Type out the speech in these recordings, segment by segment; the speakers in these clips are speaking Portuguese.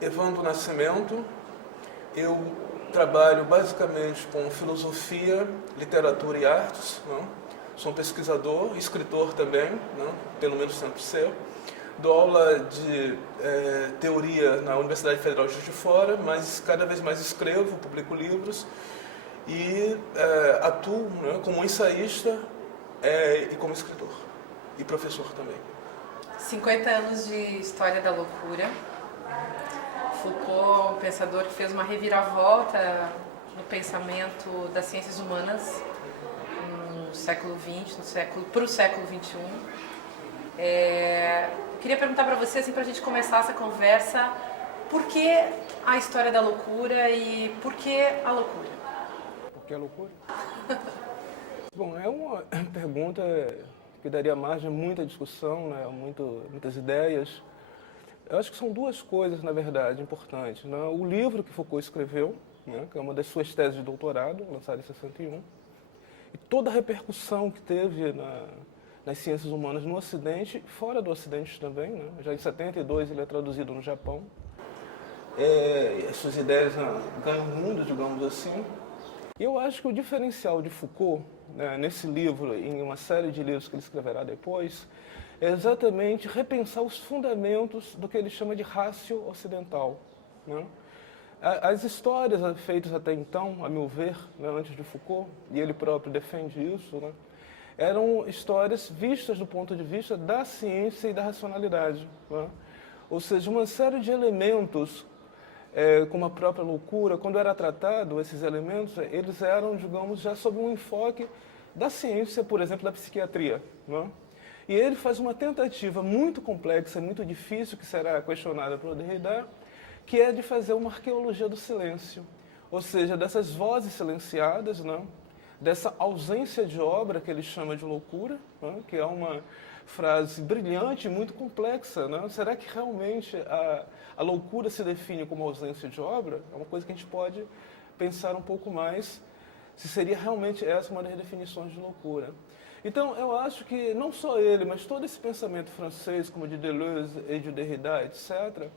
Evandro Nascimento. Eu trabalho basicamente com filosofia, literatura e artes. Não? Sou um pesquisador, escritor também, não? Pelo menos sempre ser. Dou aula de teoria na Universidade Federal de Juiz de Fora, mas cada vez mais escrevo, publico livros e atuo, né, como ensaísta e como escritor. E professor também. 50 anos de história da loucura. Foucault, um pensador que fez uma reviravolta no pensamento das ciências humanas no século XX, para o século XXI. Queria perguntar para você, assim, para a gente começar essa conversa, por que a história da loucura e por que a loucura? Por que a loucura? Bom, é uma pergunta que daria margem a muita discussão, né? Muitas ideias. Eu acho que são duas coisas, na verdade, importantes. Né? O livro que Foucault escreveu, né? Que é uma das suas teses de doutorado, lançada em 61, e toda a repercussão que teve nas ciências humanas no Ocidente, fora do Ocidente também. Né? Já em 72 ele é traduzido no Japão. As suas ideias ganham o mundo, digamos assim. E eu acho que o diferencial de Foucault, né, nesse livro e em uma série de livros que ele escreverá depois, é exatamente repensar os fundamentos do que ele chama de rácio ocidental. Né? As histórias feitas até então, a meu ver, né, antes de Foucault, e ele próprio defende isso, né, eram histórias vistas do ponto de vista da ciência e da racionalidade. Né? Ou seja, uma série de elementos, como a própria loucura, quando era tratado, esses elementos, eles eram, digamos, já sob um enfoque da ciência, por exemplo, da psiquiatria. Né? E ele faz uma tentativa muito complexa, muito difícil, que será questionada pelo Derrida, que é de fazer uma arqueologia do silêncio. Ou seja, dessas vozes silenciadas, né? Dessa ausência de obra, que ele chama de loucura, né? Que é uma frase brilhante, muito complexa. Né? Será que realmente a loucura se define como ausência de obra? É uma coisa que a gente pode pensar um pouco mais, se seria realmente essa uma das definições de loucura. Então, eu acho que não só ele, mas todo esse pensamento francês, como de Deleuze e de Derrida, etc.,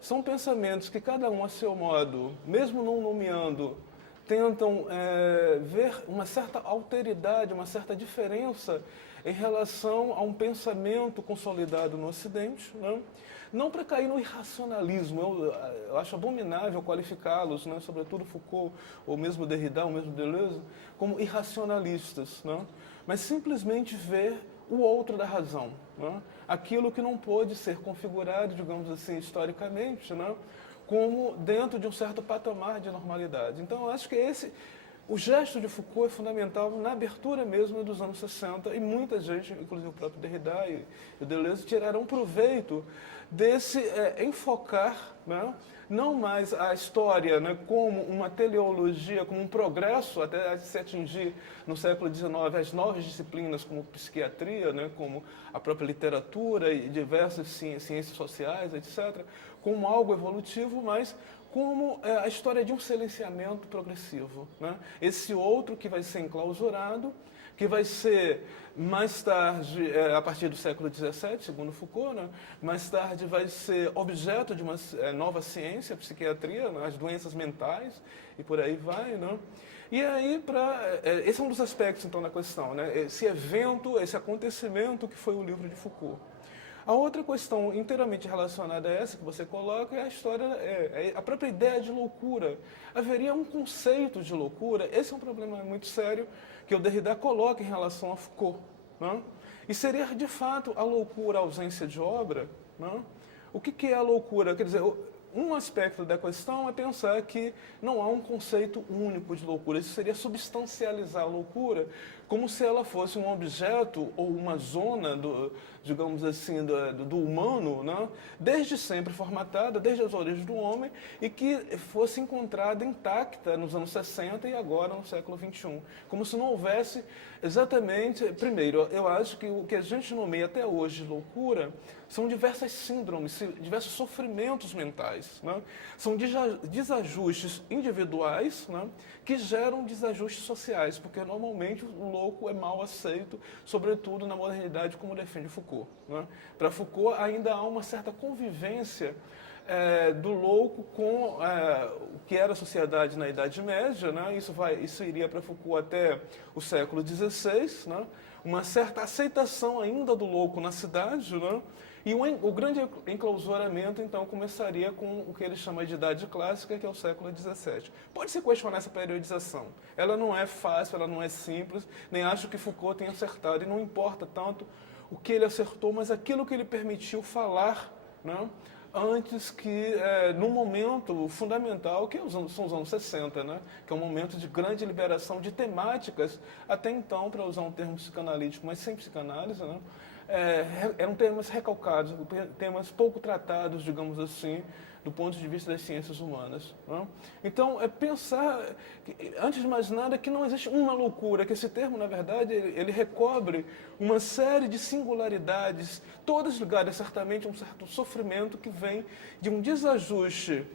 são pensamentos que cada um a seu modo, mesmo não nomeando, tentam ver uma certa alteridade, uma certa diferença em relação a um pensamento consolidado no Ocidente, né? Não para cair no irracionalismo, eu acho abominável qualificá-los, né, sobretudo Foucault, ou mesmo Derrida, ou mesmo Deleuze, como irracionalistas, né? Mas simplesmente ver o outro da razão, né? Aquilo que não pôde ser configurado, digamos assim, historicamente, né? Como dentro de um certo patamar de normalidade. Então, eu acho que o gesto de Foucault é fundamental na abertura mesmo dos anos 60, e muita gente, inclusive o próprio Derrida e o Deleuze, tiraram proveito desse enfocar, né, não mais a história, né, como uma teleologia, como um progresso até se atingir no século XIX as novas disciplinas como psiquiatria, né, como a própria literatura e diversas ciências sociais, etc., como algo evolutivo, mas como a história de um silenciamento progressivo. Né? Esse outro que vai ser enclausurado, que vai ser, mais tarde, a partir do século XVII, segundo Foucault, né? Mais tarde vai ser objeto de uma nova ciência, a psiquiatria, né? As doenças mentais, e por aí vai. Né? E aí, esse é um dos aspectos, então, da questão, né? Esse evento, esse acontecimento que foi o livro de Foucault. A outra questão inteiramente relacionada a essa que você coloca é a história, a própria ideia de loucura. Haveria um conceito de loucura, esse é um problema muito sério que o Derrida coloca em relação a Foucault. Né? E seria, de fato, a loucura a ausência de obra? Né? O que é a loucura? Quer dizer, um aspecto da questão é pensar que não há um conceito único de loucura. Isso seria substancializar a loucura como se ela fosse um objeto ou uma zona, digamos assim, do humano, né? Desde sempre formatada, desde as origens do homem, e que fosse encontrada intacta nos anos 60 e agora no século XXI. Como se não houvesse exatamente... Primeiro, eu acho que o que a gente nomeia até hoje de loucura são diversas síndromes, diversos sofrimentos mentais, né? São desajustes individuais, né, que geram desajustes sociais, porque normalmente o louco é mal aceito, sobretudo na modernidade, como defende Foucault, né? Para Foucault ainda há uma certa convivência do louco com o que era a sociedade na Idade Média, né? Isso iria para Foucault até o século XVI, né? Uma certa aceitação ainda do louco na cidade, né? E o grande enclausuramento, então, começaria com o que ele chama de Idade Clássica, que é o século XVII. Pode-se questionar essa periodização. Ela não é fácil, ela não é simples, nem acho que Foucault tenha acertado, e não importa tanto o que ele acertou, mas aquilo que ele permitiu falar, né? Antes que, num momento fundamental, que são os anos 60, né? Que é um momento de grande liberação de temáticas, até então, para usar um termo psicanalítico, mas sem psicanálise, né? Eram temas recalcados, temas pouco tratados, digamos assim, do ponto de vista das ciências humanas, né? Então, pensar, antes de mais nada, que não existe uma loucura, que esse termo, na verdade, ele recobre uma série de singularidades, todas ligadas certamente a um certo sofrimento que vem de um desajuste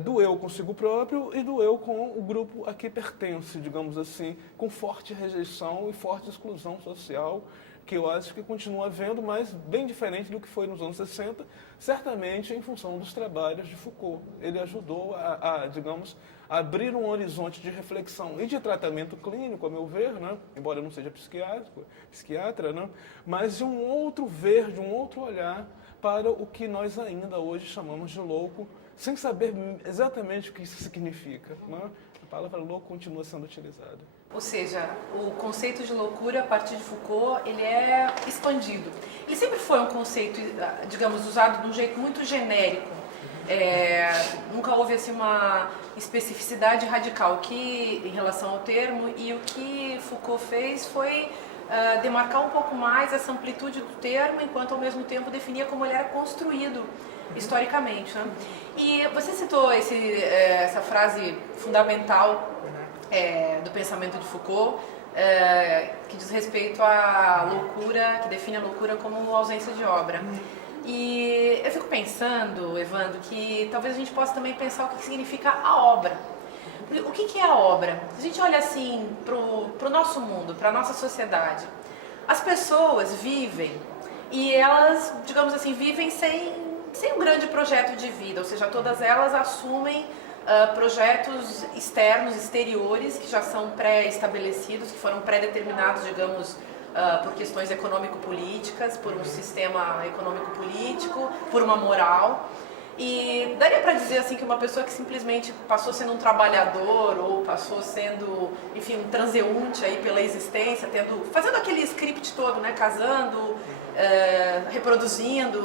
do eu consigo próprio e do eu com o grupo a que pertence, digamos assim, com forte rejeição e forte exclusão social, que eu acho que continua havendo, mas bem diferente do que foi nos anos 60, certamente em função dos trabalhos de Foucault. Ele ajudou digamos, a abrir um horizonte de reflexão e de tratamento clínico, a meu ver, né? Embora eu não seja psiquiatra, né? Mas de um outro ver, de um outro olhar para o que nós ainda hoje chamamos de louco, sem saber exatamente o que isso significa, né? A palavra louco continua sendo utilizada. Ou seja, o conceito de loucura, a partir de Foucault, ele é expandido. Ele sempre foi um conceito, digamos, usado de um jeito muito genérico. Nunca houve assim, uma especificidade radical em relação ao termo, e o que Foucault fez foi demarcar um pouco mais essa amplitude do termo, enquanto ao mesmo tempo definia como ele era construído historicamente, né? E você citou essa frase fundamental do pensamento de Foucault, que diz respeito à loucura, que define a loucura como ausência de obra. E eu fico pensando, Evandro, que talvez a gente possa também pensar o que significa a obra. O que é a obra? Se a gente olha assim para o nosso mundo, para a nossa sociedade, as pessoas vivem e elas, digamos assim, vivem sem um grande projeto de vida, ou seja, todas elas assumem projetos externos, exteriores, que já são pré-estabelecidos, que foram pré-determinados, digamos, por questões econômico-políticas, por um sistema econômico-político, por uma moral. E daria para dizer assim que uma pessoa que simplesmente passou sendo um trabalhador ou passou sendo, enfim, um transeunte aí pela existência, fazendo aquele script todo, né, casando, reproduzindo,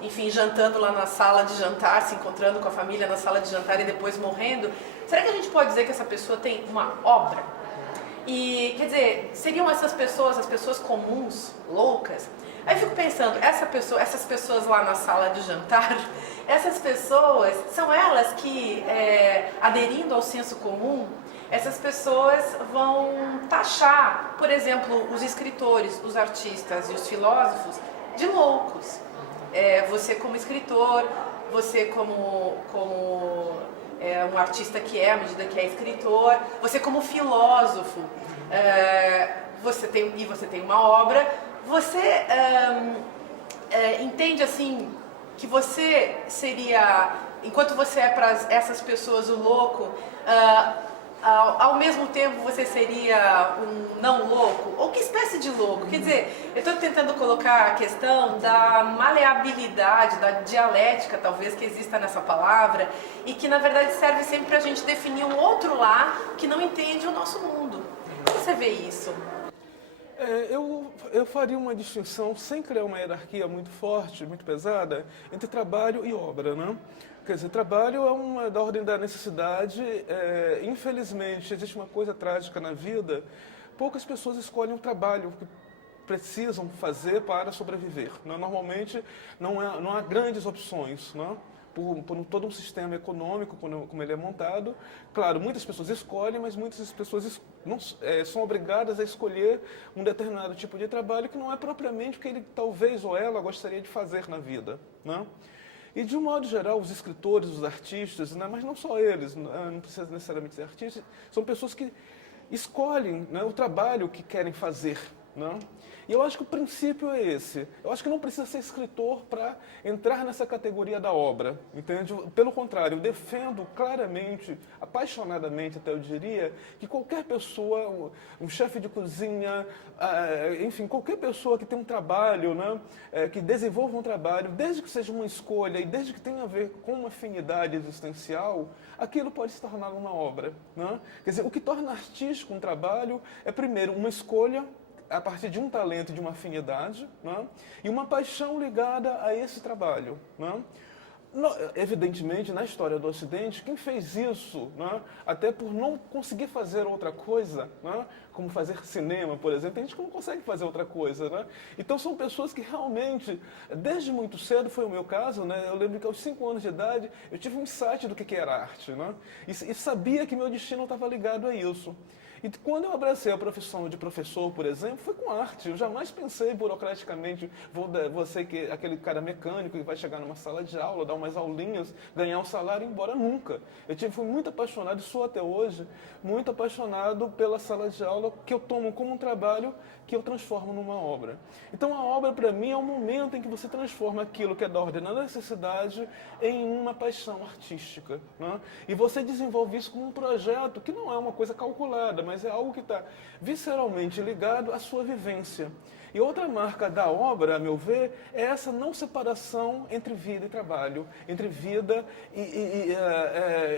enfim, jantando lá na sala de jantar, se encontrando com a família na sala de jantar e depois morrendo. Será que a gente pode dizer que essa pessoa tem uma obra? E, quer dizer, seriam essas pessoas, as pessoas comuns, loucas? Aí eu fico pensando, essas pessoas lá na sala de jantar, essas pessoas, são elas que, aderindo ao senso comum, essas pessoas vão taxar, por exemplo, os escritores, os artistas e os filósofos de loucos. Você como escritor, você como um artista que à medida que é escritor, você como filósofo, você tem uma obra, você entende assim que você seria, enquanto você é para essas pessoas o louco, ao mesmo tempo você seria um não louco? Ou que espécie de louco? Quer dizer, eu estou tentando colocar a questão da maleabilidade, da dialética talvez que exista nessa palavra e que na verdade serve sempre para a gente definir um outro lá que não entende o nosso mundo. Como você vê isso? Eu faria uma distinção, sem criar uma hierarquia muito forte, muito pesada, entre trabalho e obra, né? Quer dizer, trabalho é da ordem da necessidade. Infelizmente, existe uma coisa trágica na vida. Poucas pessoas escolhem o trabalho que precisam fazer para sobreviver, né? Normalmente, não há grandes opções, né? por todo um sistema econômico como ele é montado. Claro, muitas pessoas escolhem, mas muitas pessoas não, são obrigadas a escolher um determinado tipo de trabalho que não é propriamente o que ele talvez ou ela gostaria de fazer na vida, né? E, de um modo geral, os escritores, os artistas, né, mas não só eles, não precisa necessariamente ser artistas, são pessoas que escolhem, né, o trabalho que querem fazer, né? E eu acho que o princípio é esse. Eu acho que não precisa ser escritor para entrar nessa categoria da obra, entende? Pelo contrário, eu defendo claramente, apaixonadamente até eu diria, que qualquer pessoa, um chefe de cozinha, enfim, qualquer pessoa que tem um trabalho, né, que desenvolva um trabalho, desde que seja uma escolha e desde que tenha a ver com uma afinidade existencial, aquilo pode se tornar uma obra, né? Quer dizer, o que torna artístico um trabalho é, primeiro, uma escolha a partir de um talento, de uma afinidade, né? E uma paixão ligada a esse trabalho, né? Evidentemente, na história do Ocidente, quem fez isso, né, até por não conseguir fazer outra coisa, né, como fazer cinema, por exemplo, tem gente que não consegue fazer outra coisa, né? Então são pessoas que realmente, desde muito cedo, foi o meu caso, né, eu lembro que aos 5 anos de idade eu tive um insight do que era arte, né, e sabia que meu destino estava ligado a isso. E quando eu abracei a profissão de professor, por exemplo, foi com arte. Eu jamais pensei burocraticamente, vou ser aquele cara mecânico que vai chegar numa sala de aula, dar umas aulinhas, ganhar um salário e ir embora. Nunca. Fui muito apaixonado, e sou até hoje, muito apaixonado pela sala de aula que eu tomo como um trabalho que eu transformo numa obra. Então a obra, para mim, é o momento em que você transforma aquilo que é da ordem da necessidade em uma paixão artística, né? E você desenvolve isso como um projeto que não é uma coisa calculada, mas é algo que está visceralmente ligado à sua vivência. E outra marca da obra, a meu ver, é essa não separação entre vida e trabalho, entre vida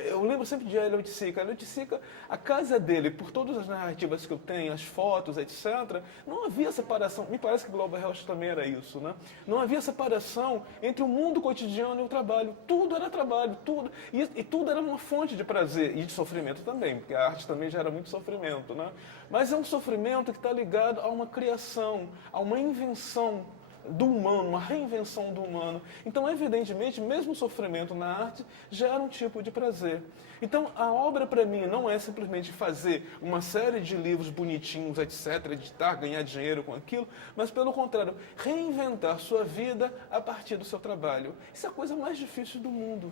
eu lembro sempre de Eliot Sica. Eliot Sica, a casa dele, por todas as narrativas que eu tenho, as fotos, etc., não havia separação. Me parece que Glauber Rocha também era isso, né? Não havia separação entre o mundo cotidiano e o trabalho. Tudo era trabalho, tudo. E tudo era uma fonte de prazer e de sofrimento também, porque a arte também gera muito sofrimento, né? Mas é um sofrimento que está ligado a uma criação, a uma invenção do humano, uma reinvenção do humano. Então, evidentemente, mesmo o sofrimento na arte gera um tipo de prazer. Então, a obra, para mim, não é simplesmente fazer uma série de livros bonitinhos, etc., editar, ganhar dinheiro com aquilo, mas, pelo contrário, reinventar sua vida a partir do seu trabalho. Isso é a coisa mais difícil do mundo.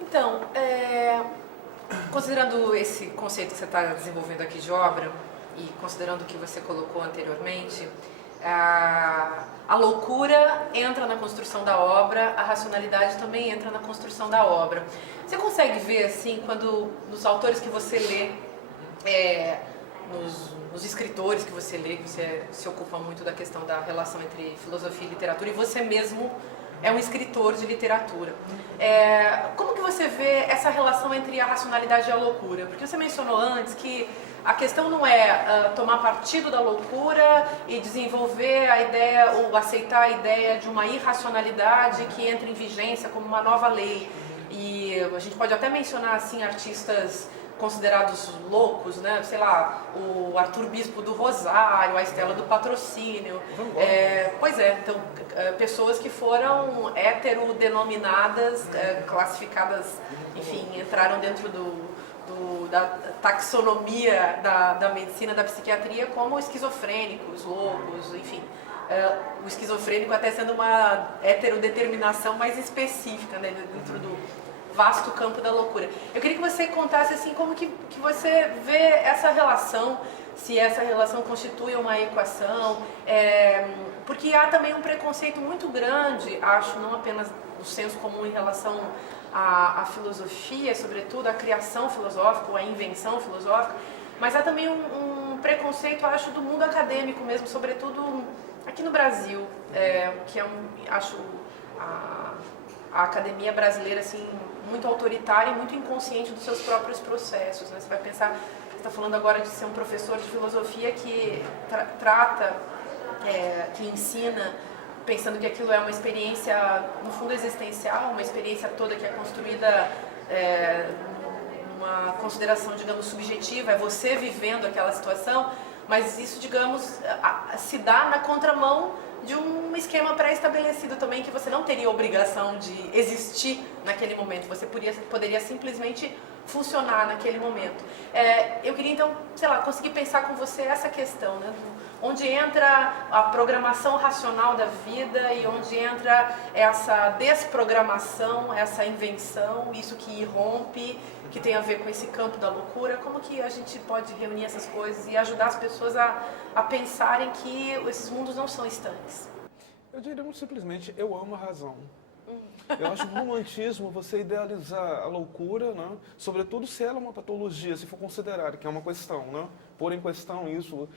Então, considerando esse conceito que você está desenvolvendo aqui de obra, e considerando o que você colocou anteriormente, a loucura entra na construção da obra, a racionalidade também entra na construção da obra. Você consegue ver, assim, quando nos autores que você lê, nos escritores que você lê, que você se ocupa muito da questão da relação entre filosofia e literatura, e você mesmo é um escritor de literatura. Como que você vê essa relação entre a racionalidade e a loucura? Porque você mencionou antes que a questão não é tomar partido da loucura e desenvolver a ideia ou aceitar a ideia de uma irracionalidade que entra em vigência como uma nova lei. E a gente pode até mencionar assim artistas considerados loucos, né? Sei lá, o Arthur Bispo do Rosário, a Estela do Patrocínio. Pois é, então, pessoas que foram heterodenominadas, classificadas, enfim, entraram dentro da taxonomia da medicina, da psiquiatria, como esquizofrênicos, loucos, enfim. O esquizofrênico até sendo uma heterodeterminação mais específica, né, dentro do vasto campo da loucura. Eu queria que você contasse assim como que você vê essa relação, se essa relação constitui uma equação, porque há também um preconceito muito grande, acho, não apenas do senso comum em relação à filosofia, sobretudo a criação filosófica, ou a invenção filosófica, mas há também um preconceito, acho, do mundo acadêmico mesmo, sobretudo aqui no Brasil, que acho a academia brasileira assim muito autoritária e muito inconsciente dos seus próprios processos, né? Você vai pensar, você está falando agora de ser um professor de filosofia que trata, que ensina, pensando que aquilo é uma experiência, no fundo, existencial, uma experiência toda que é construída numa consideração, digamos, subjetiva, é você vivendo aquela situação, mas isso, digamos, se dá na contramão de um esquema pré-estabelecido também, que você não teria obrigação de existir naquele momento, você poderia simplesmente funcionar naquele momento. Eu queria então, sei lá, conseguir pensar com você essa questão, né? Onde entra a programação racional da vida e onde entra essa desprogramação, essa invenção, isso que irrompe, que tem a ver com esse campo da loucura. Como que a gente pode reunir essas coisas e ajudar as pessoas a pensarem que esses mundos não são estanques? Eu diria muito simplesmente, eu amo a razão. Eu acho romantismo você idealizar a loucura, né? Sobretudo se ela é uma patologia, se for considerada que é uma questão, né? Pôr em questão isso,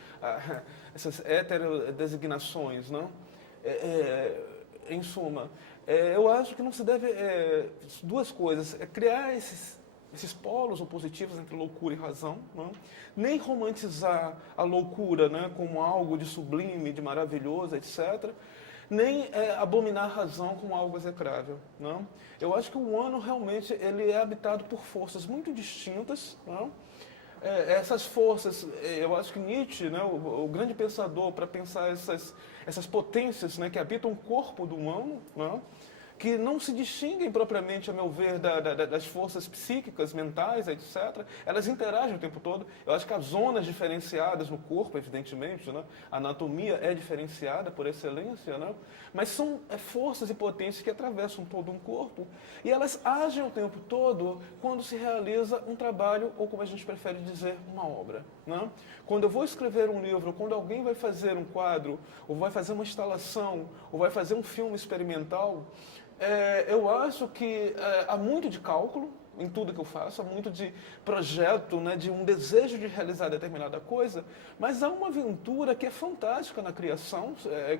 essas heterodesignações, né? Em suma, eu acho que não se deve, duas coisas, criar esses polos opositivos entre loucura e razão, né? Nem romantizar a loucura, né, como algo de sublime, de maravilhoso, etc., nem abominar a razão como algo execrável. Não? Eu acho que o humano realmente ele é habitado por forças muito distintas. Não? Essas forças, eu acho que Nietzsche, né, o grande pensador para pensar essas potências, né, que habitam o corpo do humano, não? Que não se distinguem propriamente, a meu ver, das forças psíquicas, mentais, etc. Elas interagem o tempo todo. Eu acho que há zonas diferenciadas no corpo, evidentemente, né? A anatomia é diferenciada por excelência, né? Mas são forças e potências que atravessam todo um corpo e elas agem o tempo todo quando se realiza um trabalho, ou como a gente prefere dizer, uma obra. Né? Quando eu vou escrever um livro, quando alguém vai fazer um quadro, ou vai fazer uma instalação, ou vai fazer um filme experimental, eu acho que há muito de cálculo em tudo que eu faço, há muito de projeto, né, de um desejo de realizar determinada coisa, mas há uma aventura que é fantástica na criação,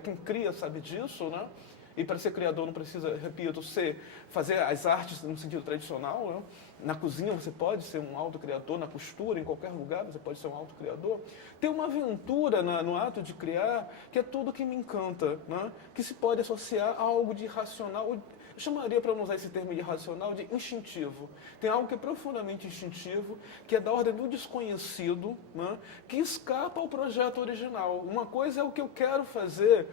quem cria sabe disso, né? E para ser criador não precisa, repito, fazer as artes no sentido tradicional, né? Na cozinha você pode ser um autocriador, na costura, em qualquer lugar você pode ser um autocriador. Tem uma aventura no ato de criar que é tudo que me encanta, né? Que se pode associar a algo de irracional. Eu chamaria, para não usar esse termo de irracional, de instintivo. Tem algo que é profundamente instintivo, que é da ordem do desconhecido, né? Que escapa ao projeto original. Uma coisa é o que eu quero fazer.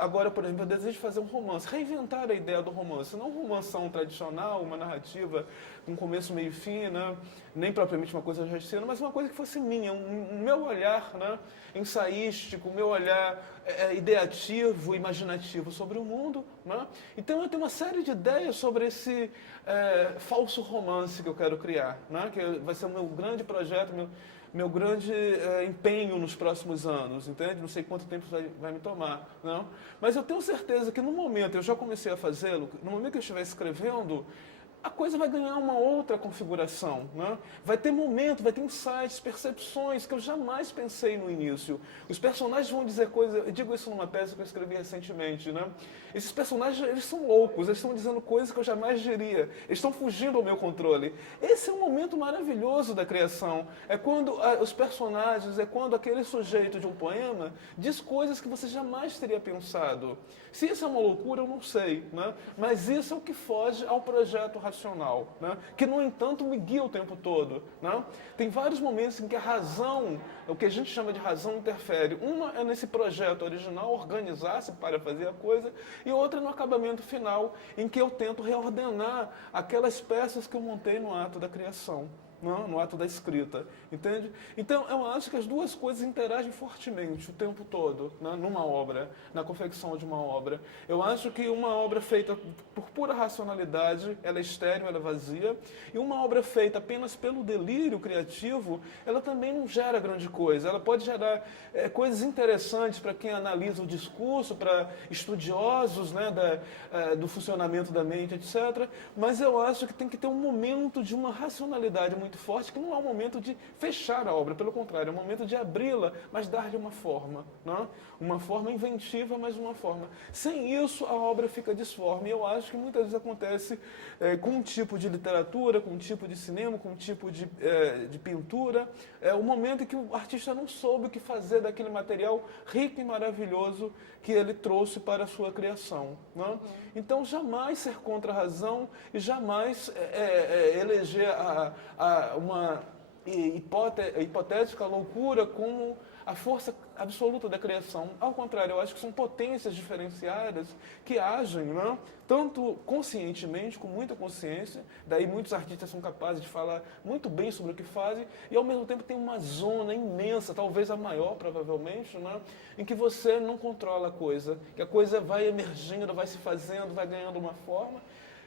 Agora, por exemplo, eu desejo fazer um romance, reinventar a ideia do romance, não um romanção tradicional, uma narrativa com começo, meio e fim, né? Nem propriamente uma coisa gestina, mas uma coisa que fosse minha, um meu olhar, né? Ensaístico, o meu olhar ideativo, imaginativo sobre o mundo. Né? Então eu tenho uma série de ideias sobre esse falso romance que eu quero criar, né? Que vai ser o meu grande projeto, meu grande empenho nos próximos anos, entende? Não sei quanto tempo vai me tomar, não? Mas eu tenho certeza que no momento, eu já comecei a fazê-lo, no momento que eu estiver escrevendo, a coisa vai ganhar uma outra configuração, né? Vai ter momento, vai ter insights, percepções que eu jamais pensei no início. Os personagens vão dizer coisas, eu digo isso numa peça que eu escrevi recentemente, né? Esses personagens, eles são loucos, eles estão dizendo coisas que eu jamais diria, eles estão fugindo ao meu controle. Esse é um momento maravilhoso da criação, é quando os personagens, é quando aquele sujeito de um poema diz coisas que você jamais teria pensado. Se isso é uma loucura, eu não sei, né? Mas isso é o que foge ao projeto racional, né? Que, no entanto, me guia o tempo todo. Né? Tem vários momentos em que a razão, o que a gente chama de razão, interfere. Uma é nesse projeto original, organizar-se para fazer a coisa, e outra é no acabamento final, em que eu tento reordenar aquelas peças que eu montei no ato da criação. No ato da escrita, entende? Então, eu acho que as duas coisas interagem fortemente o tempo todo, né, numa obra, na confecção de uma obra. Eu acho que uma obra feita por pura racionalidade, ela é estéril, ela é vazia, e uma obra feita apenas pelo delírio criativo, ela também não gera grande coisa. Ela pode gerar coisas interessantes para quem analisa o discurso, para estudiosos, né, do funcionamento da mente, etc. Mas eu acho que tem que ter um momento de uma racionalidade muito forte, que não é um momento de fechar a obra, pelo contrário, é um momento de abri-la, mas dar-lhe uma forma, né? Uma forma inventiva, mas uma forma. Sem isso, a obra fica disforme. E eu acho que muitas vezes acontece com um tipo de literatura, com um tipo de cinema, com um tipo de pintura, o momento em que o artista não soube o que fazer daquele material rico e maravilhoso que ele trouxe para a sua criação. Né? Então, jamais ser contra a razão e jamais eleger uma hipotética loucura como a força absoluta da criação. Ao contrário, eu acho que são potências diferenciadas que agem, né? Tanto conscientemente, com muita consciência, daí muitos artistas são capazes de falar muito bem sobre o que fazem, e ao mesmo tempo tem uma zona imensa, talvez a maior provavelmente, né? Em que você não controla a coisa, que a coisa vai emergindo, vai se fazendo, vai ganhando uma forma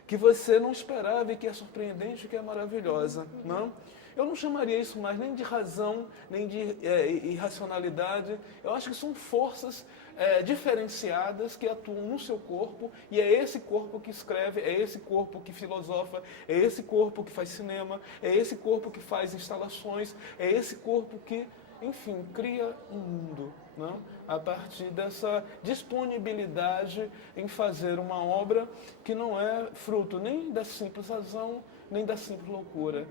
que você não esperava e que é surpreendente, que é maravilhosa, né? Eu não chamaria isso mais nem de razão, nem de irracionalidade. Eu acho que são forças diferenciadas que atuam no seu corpo, e é esse corpo que escreve, é esse corpo que filosofa, é esse corpo que faz cinema, é esse corpo que faz instalações, é esse corpo que, enfim, cria um mundo, né? A partir dessa disponibilidade em fazer uma obra que não é fruto nem da simples razão, nem da simples loucura.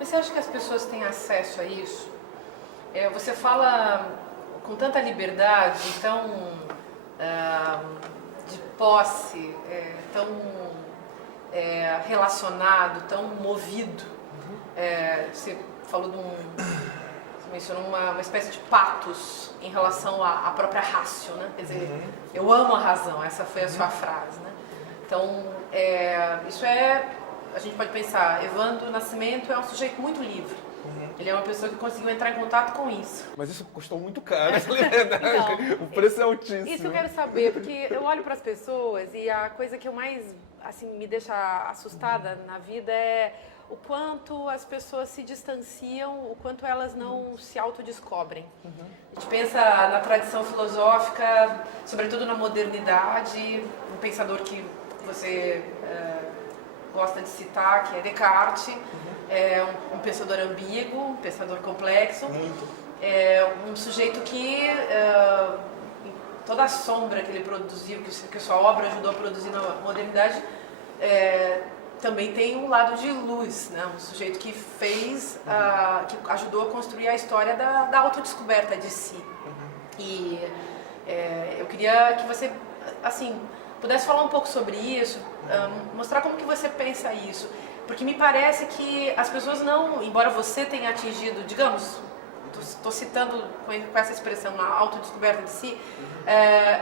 Você acha que as pessoas têm acesso a isso? Você fala com tanta liberdade, tão de posse, tão relacionado, tão movido. Você falou você mencionou uma espécie de patos em relação à própria ratio, né? Quer dizer, eu amo a razão, essa foi a sua frase, né? Então, isso a gente pode pensar, Evandro Nascimento é um sujeito muito livre. Ele é uma pessoa que conseguiu entrar em contato com isso. Mas isso custou muito caro, essa liberdade. Então, o preço é altíssimo. Isso eu quero saber, porque eu olho para as pessoas e a coisa que eu mais assim, me deixa assustada na vida é o quanto as pessoas se distanciam, o quanto elas não se autodescobrem. A gente pensa na tradição filosófica, sobretudo na modernidade, um pensador que você gosta de citar, que é Descartes, é um pensador ambíguo, um pensador complexo, é um sujeito que toda a sombra que ele produziu, que a sua obra ajudou a produzir na modernidade, também tem um lado de luz, né? Um sujeito que fez, que ajudou a construir a história da autodescoberta de si. E eu queria que você, assim, pudesse falar um pouco sobre isso, mostrar como que você pensa isso, porque me parece que as pessoas não, embora você tenha atingido, digamos, estou citando com essa expressão, a autodescoberta de si,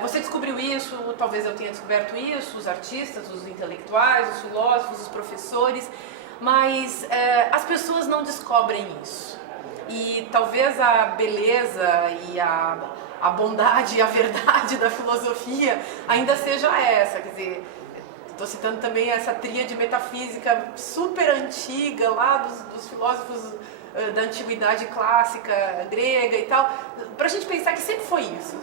você descobriu isso, talvez eu tenha descoberto isso, os artistas, os intelectuais, os filósofos, os professores, mas as pessoas não descobrem isso. E talvez a beleza e a bondade e a verdade da filosofia ainda seja essa, quer dizer, estou citando também essa tríade metafísica super antiga lá dos filósofos da antiguidade clássica grega e tal, para a gente pensar que sempre foi isso.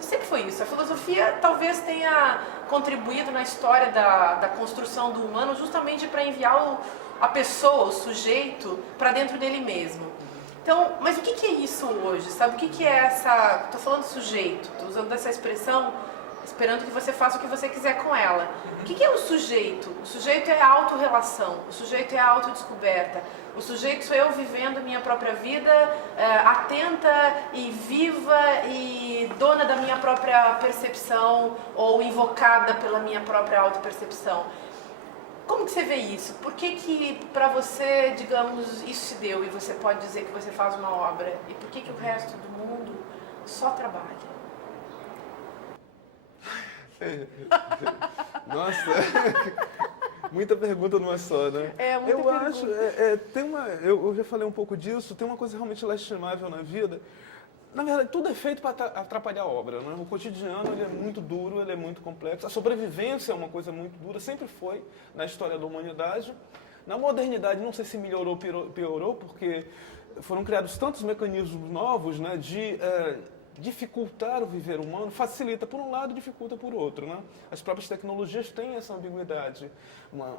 Sempre foi isso. A filosofia talvez tenha contribuído na história da construção do humano justamente para enviar a pessoa, o sujeito, para dentro dele mesmo. Então, mas o que é isso hoje, sabe? O que é essa... Estou falando sujeito, estou usando essa expressão esperando que você faça o que você quiser com ela. O que é o sujeito? O sujeito é a autorrelação, o sujeito é a autodescoberta. O sujeito sou eu vivendo a minha própria vida, atenta e viva e dona da minha própria percepção ou invocada pela minha própria autopercepção. Como que você vê isso? Por que para você, digamos, isso se deu e você pode dizer que você faz uma obra? E por que o resto do mundo só trabalha? Nossa, muita pergunta numa só, né? Muita eu pergunta. acho, eu já falei um pouco disso, tem uma coisa realmente lastimável na vida. Na verdade, tudo é feito para atrapalhar a obra, né? O cotidiano ele é muito duro, ele é muito complexo. A sobrevivência é uma coisa muito dura, sempre foi na história da humanidade. Na modernidade, não sei se melhorou ou piorou, porque foram criados tantos mecanismos novos, né, de dificultar o viver humano, facilita por um lado, dificulta por outro, né? As próprias tecnologias têm essa ambiguidade,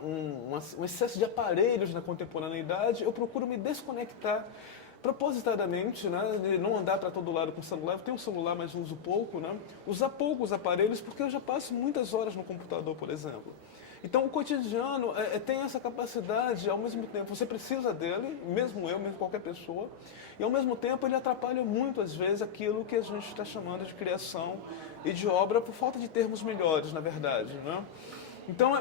um excesso de aparelhos na contemporaneidade. Eu procuro me desconectar propositadamente, né? De não andar para todo lado com o celular. Eu tenho um celular, mas uso pouco, né? Usar pouco os aparelhos, porque eu já passo muitas horas no computador, por exemplo. Então, o cotidiano tem essa capacidade, ao mesmo tempo, você precisa dele, mesmo eu, mesmo qualquer pessoa, e ao mesmo tempo ele atrapalha muito, às vezes, aquilo que a gente está chamando de criação e de obra, por falta de termos melhores, na verdade, né? Então,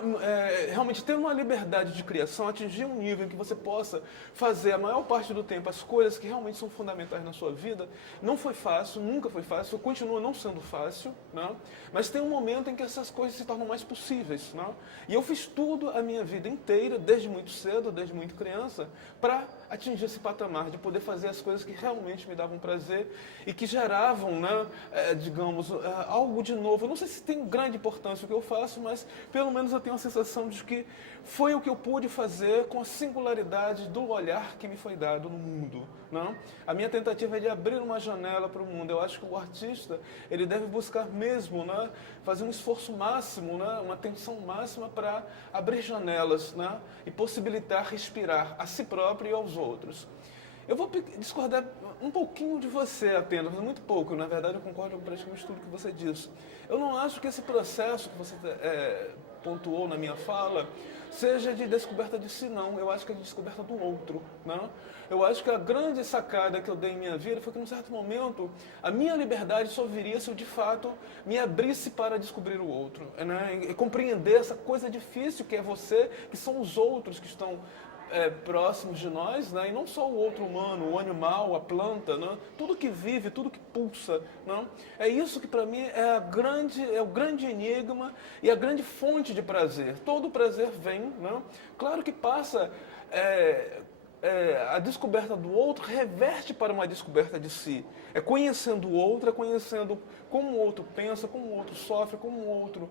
realmente ter uma liberdade de criação, atingir um nível em que você possa fazer a maior parte do tempo as coisas que realmente são fundamentais na sua vida, não foi fácil, nunca foi fácil, continua não sendo fácil, né? Mas tem um momento em que essas coisas se tornam mais possíveis, né? E eu fiz tudo a minha vida inteira, desde muito cedo, desde muito criança, para atingir esse patamar de poder fazer as coisas que realmente me davam prazer e que geravam, né, digamos, algo de novo. Eu não sei se tem grande importância o que eu faço, mas pelo menos eu tenho a sensação de que foi o que eu pude fazer com a singularidade do olhar que me foi dado no mundo, né? A minha tentativa é de abrir uma janela para o mundo. Eu acho que o artista, ele deve buscar mesmo, né, fazer um esforço máximo, né, uma atenção máxima para abrir janelas, né, e possibilitar respirar a si próprio e aos outros. Eu vou discordar um pouquinho de você apenas, mas muito pouco. Na verdade, eu concordo com praticamente tudo que você disse. Eu não acho que esse processo que você pontuou na minha fala seja de descoberta de si, não. Eu acho que é de descoberta do outro, né? Eu acho que a grande sacada que eu dei em minha vida foi que, num certo momento, a minha liberdade só viria se eu, de fato, me abrisse para descobrir o outro, né? E compreender essa coisa difícil que é você, que são os outros que estão próximos de nós, né? E não só o outro humano, o animal, a planta, né? Tudo que vive, tudo que pulsa, né? É isso que para mim é o grande enigma e a grande fonte de prazer. Todo prazer vem, né? Claro que passa, a descoberta do outro reverte para uma descoberta de si. É conhecendo o outro, é conhecendo como o outro pensa, como o outro sofre, como o outro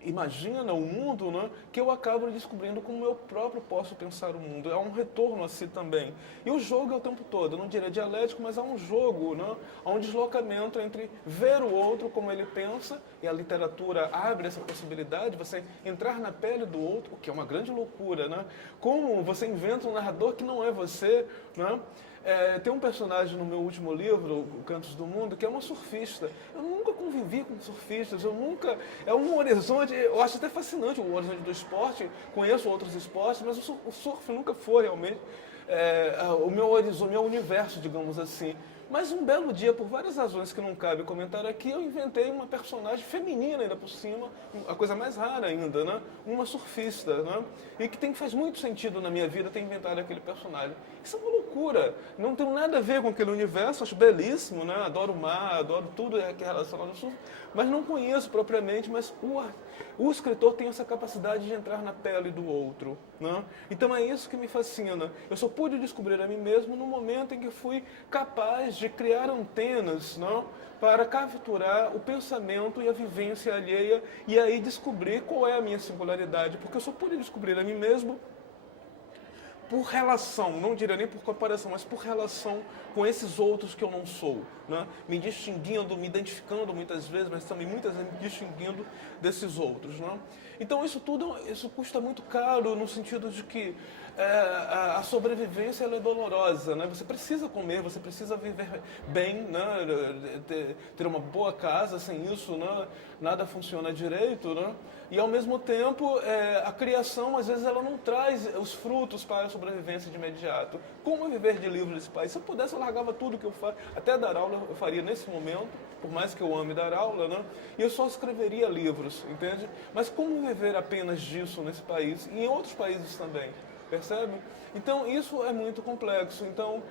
imagina o mundo, né, que eu acabo descobrindo como eu próprio posso pensar o mundo. É um retorno a si também. E o jogo é o tempo todo, eu não diria dialético, mas há um jogo, né, há um deslocamento entre ver o outro como ele pensa, e a literatura abre essa possibilidade, você entrar na pele do outro, o que é uma grande loucura, né? Como você inventa um narrador que não é você, né? Tem um personagem no meu último livro, O Cantos do Mundo, que é uma surfista. Eu nunca convivi com surfistas, é um horizonte, eu acho até fascinante o horizonte do esporte, conheço outros esportes, mas o surf nunca foi realmente o meu horizonte, o meu universo, digamos assim. Mas um belo dia, por várias razões que não cabe comentar aqui, eu inventei uma personagem feminina ainda por cima, a coisa mais rara ainda, né? Uma surfista, né? E que faz muito sentido na minha vida ter inventado aquele personagem. Isso é uma loucura, não tem nada a ver com aquele universo, acho belíssimo, né? Adoro o mar, adoro tudo que é relacionado ao surf, mas não conheço propriamente, mas o escritor tem essa capacidade de entrar na pele do outro, né? Então é isso que me fascina. Eu só pude descobrir a mim mesmo no momento em que fui capaz de criar antenas, não, para capturar o pensamento e a vivência alheia e aí descobrir qual é a minha singularidade, porque eu só pude descobrir a mim mesmo por relação, não diria nem por comparação, mas por relação com esses outros que eu não sou, né? Me distinguindo, me identificando muitas vezes, mas também muitas vezes me distinguindo desses outros, né? Então isso custa muito caro no sentido de que a sobrevivência ela é dolorosa, né? Você precisa comer, você precisa viver bem, né? Ter uma boa casa, sem isso, né, nada funciona direito, né? E ao mesmo tempo a criação às vezes ela não traz os frutos para a sobrevivência de imediato. Como viver de livro nesse país? Se eu pudesse eu largava tudo que eu faço, até dar aula eu faria nesse momento, por mais que eu ame dar aula, né? E eu só escreveria livros, entende? Mas como viver apenas disso nesse país e em outros países também? Percebe? Então, isso é muito complexo. Então,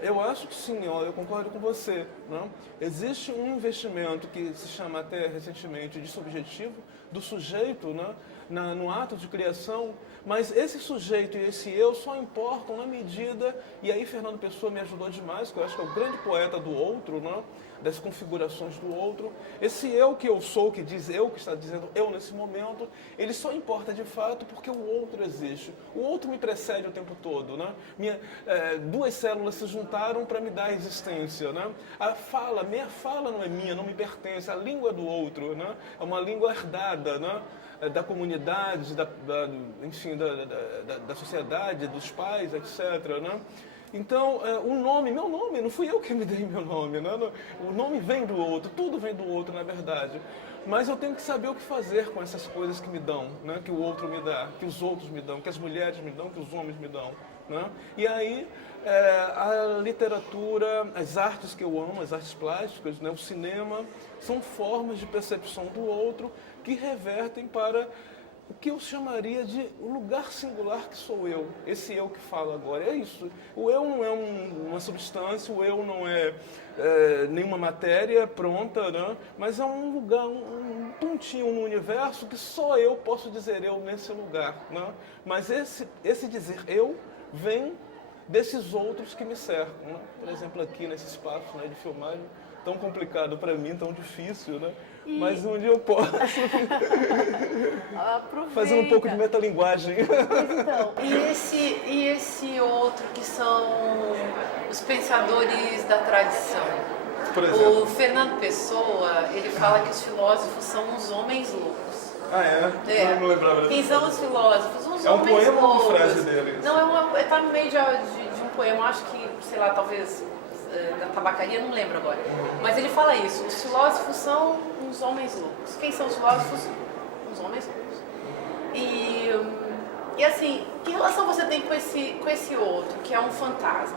eu acho que sim, eu concordo com você. Não? Existe um investimento que se chama até recentemente de subjetivo, do sujeito, né, no ato de criação, mas esse sujeito e esse eu só importam na medida, e aí Fernando Pessoa me ajudou demais, que eu acho que é o grande poeta do outro, né, das configurações do outro. Esse eu que eu sou, que diz eu, que está dizendo eu nesse momento, ele só importa de fato porque o outro existe. O outro me precede o tempo todo, né? Duas células se juntaram para me dar existência, né? Minha fala não é minha, não me pertence, a língua é do outro, né? É uma língua herdada, né? Da comunidade, enfim, da sociedade, dos pais, etc., né? Então, meu nome, não fui eu que me dei meu nome, né? O nome vem do outro, tudo vem do outro, na verdade. Mas eu tenho que saber o que fazer com essas coisas que me dão, né? Que o outro me dá, que os outros me dão, que as mulheres me dão, que os homens me dão. né? E aí, a literatura, as artes que eu amo, as artes plásticas, né, o cinema, são formas de percepção do outro que revertem para o que eu chamaria de o lugar singular que sou eu. Esse eu que falo agora. É isso. O eu não é uma substância, o eu não é, nenhuma matéria pronta, né? Mas é um lugar, um pontinho no universo que só eu posso dizer eu nesse lugar, né? Mas esse dizer eu vem desses outros que me cercam, né? Por exemplo, aqui nesse espaço, né, de filmagem, tão complicado para mim, tão difícil, né? Mas onde eu posso fazer um pouco de metalinguagem. Pois então, e esse outro que são os pensadores da tradição? Por exemplo. O Fernando Pessoa, ele fala que os filósofos são uns homens loucos. Ah, é? É. Eu não lembrava dessa Quem são frase. os filósofos? Uns É um homens poema ou loucos. uma frase dele? Não, tá no meio de um poema, acho que, sei lá, talvez da tabacaria, não lembro agora. Mas ele fala isso, os filósofos são uns homens loucos. Quem são os filósofos? Uns homens loucos. E assim, que relação você tem com esse outro, que é um fantasma?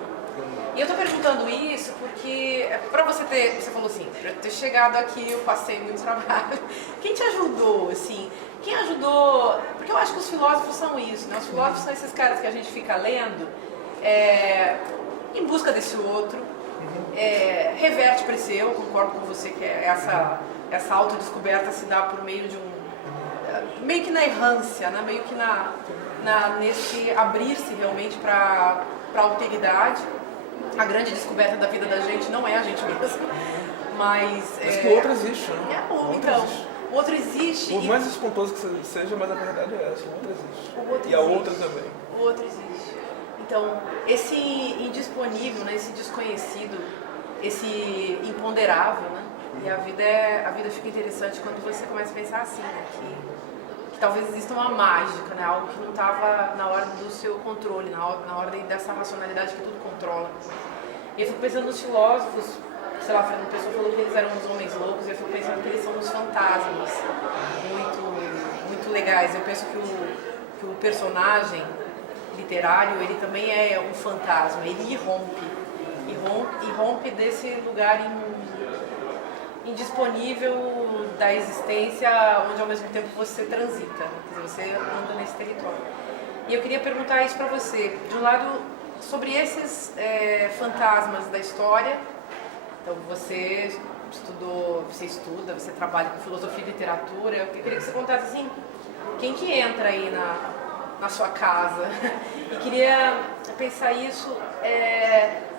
E eu tô perguntando isso porque, pra você falou assim, pra ter chegado aqui, eu passei muito trabalho. Quem te ajudou, assim? Quem ajudou? Porque eu acho que os filósofos são isso, né? Os filósofos são esses caras que a gente fica lendo em busca desse outro, reverte para esse eu, concordo com você que essa autodescoberta se dá por meio de meio que na errância, né? Meio que nesse abrir-se realmente para a alteridade. A grande descoberta da vida da gente não é a gente mesmo, mas que o outro existe, né? O outro existe. Por mais espontoso que seja, mas a verdade é essa, o outro existe. A outra também. O outro existe. Então, esse indisponível, né, esse desconhecido, esse imponderável, né? E a vida fica interessante quando você começa a pensar assim, né? Que talvez exista uma mágica, né? Algo que não estava na ordem do seu controle, na ordem dessa racionalidade que tudo controla. E eu fico pensando nos filósofos, sei lá, Fernando Pessoa falou que eles eram uns homens loucos, e eu fico pensando que eles são uns fantasmas muito, muito legais. Eu penso que o personagem literário, ele também é um fantasma, ele irrompe desse lugar indisponível da existência, onde ao mesmo tempo você transita, né? Quer dizer, você anda nesse território. E eu queria perguntar isso para você, de um lado, sobre esses fantasmas da história. Então, você trabalha com filosofia e literatura. Eu queria que você contasse assim, quem que entra aí na sua casa? E queria pensar isso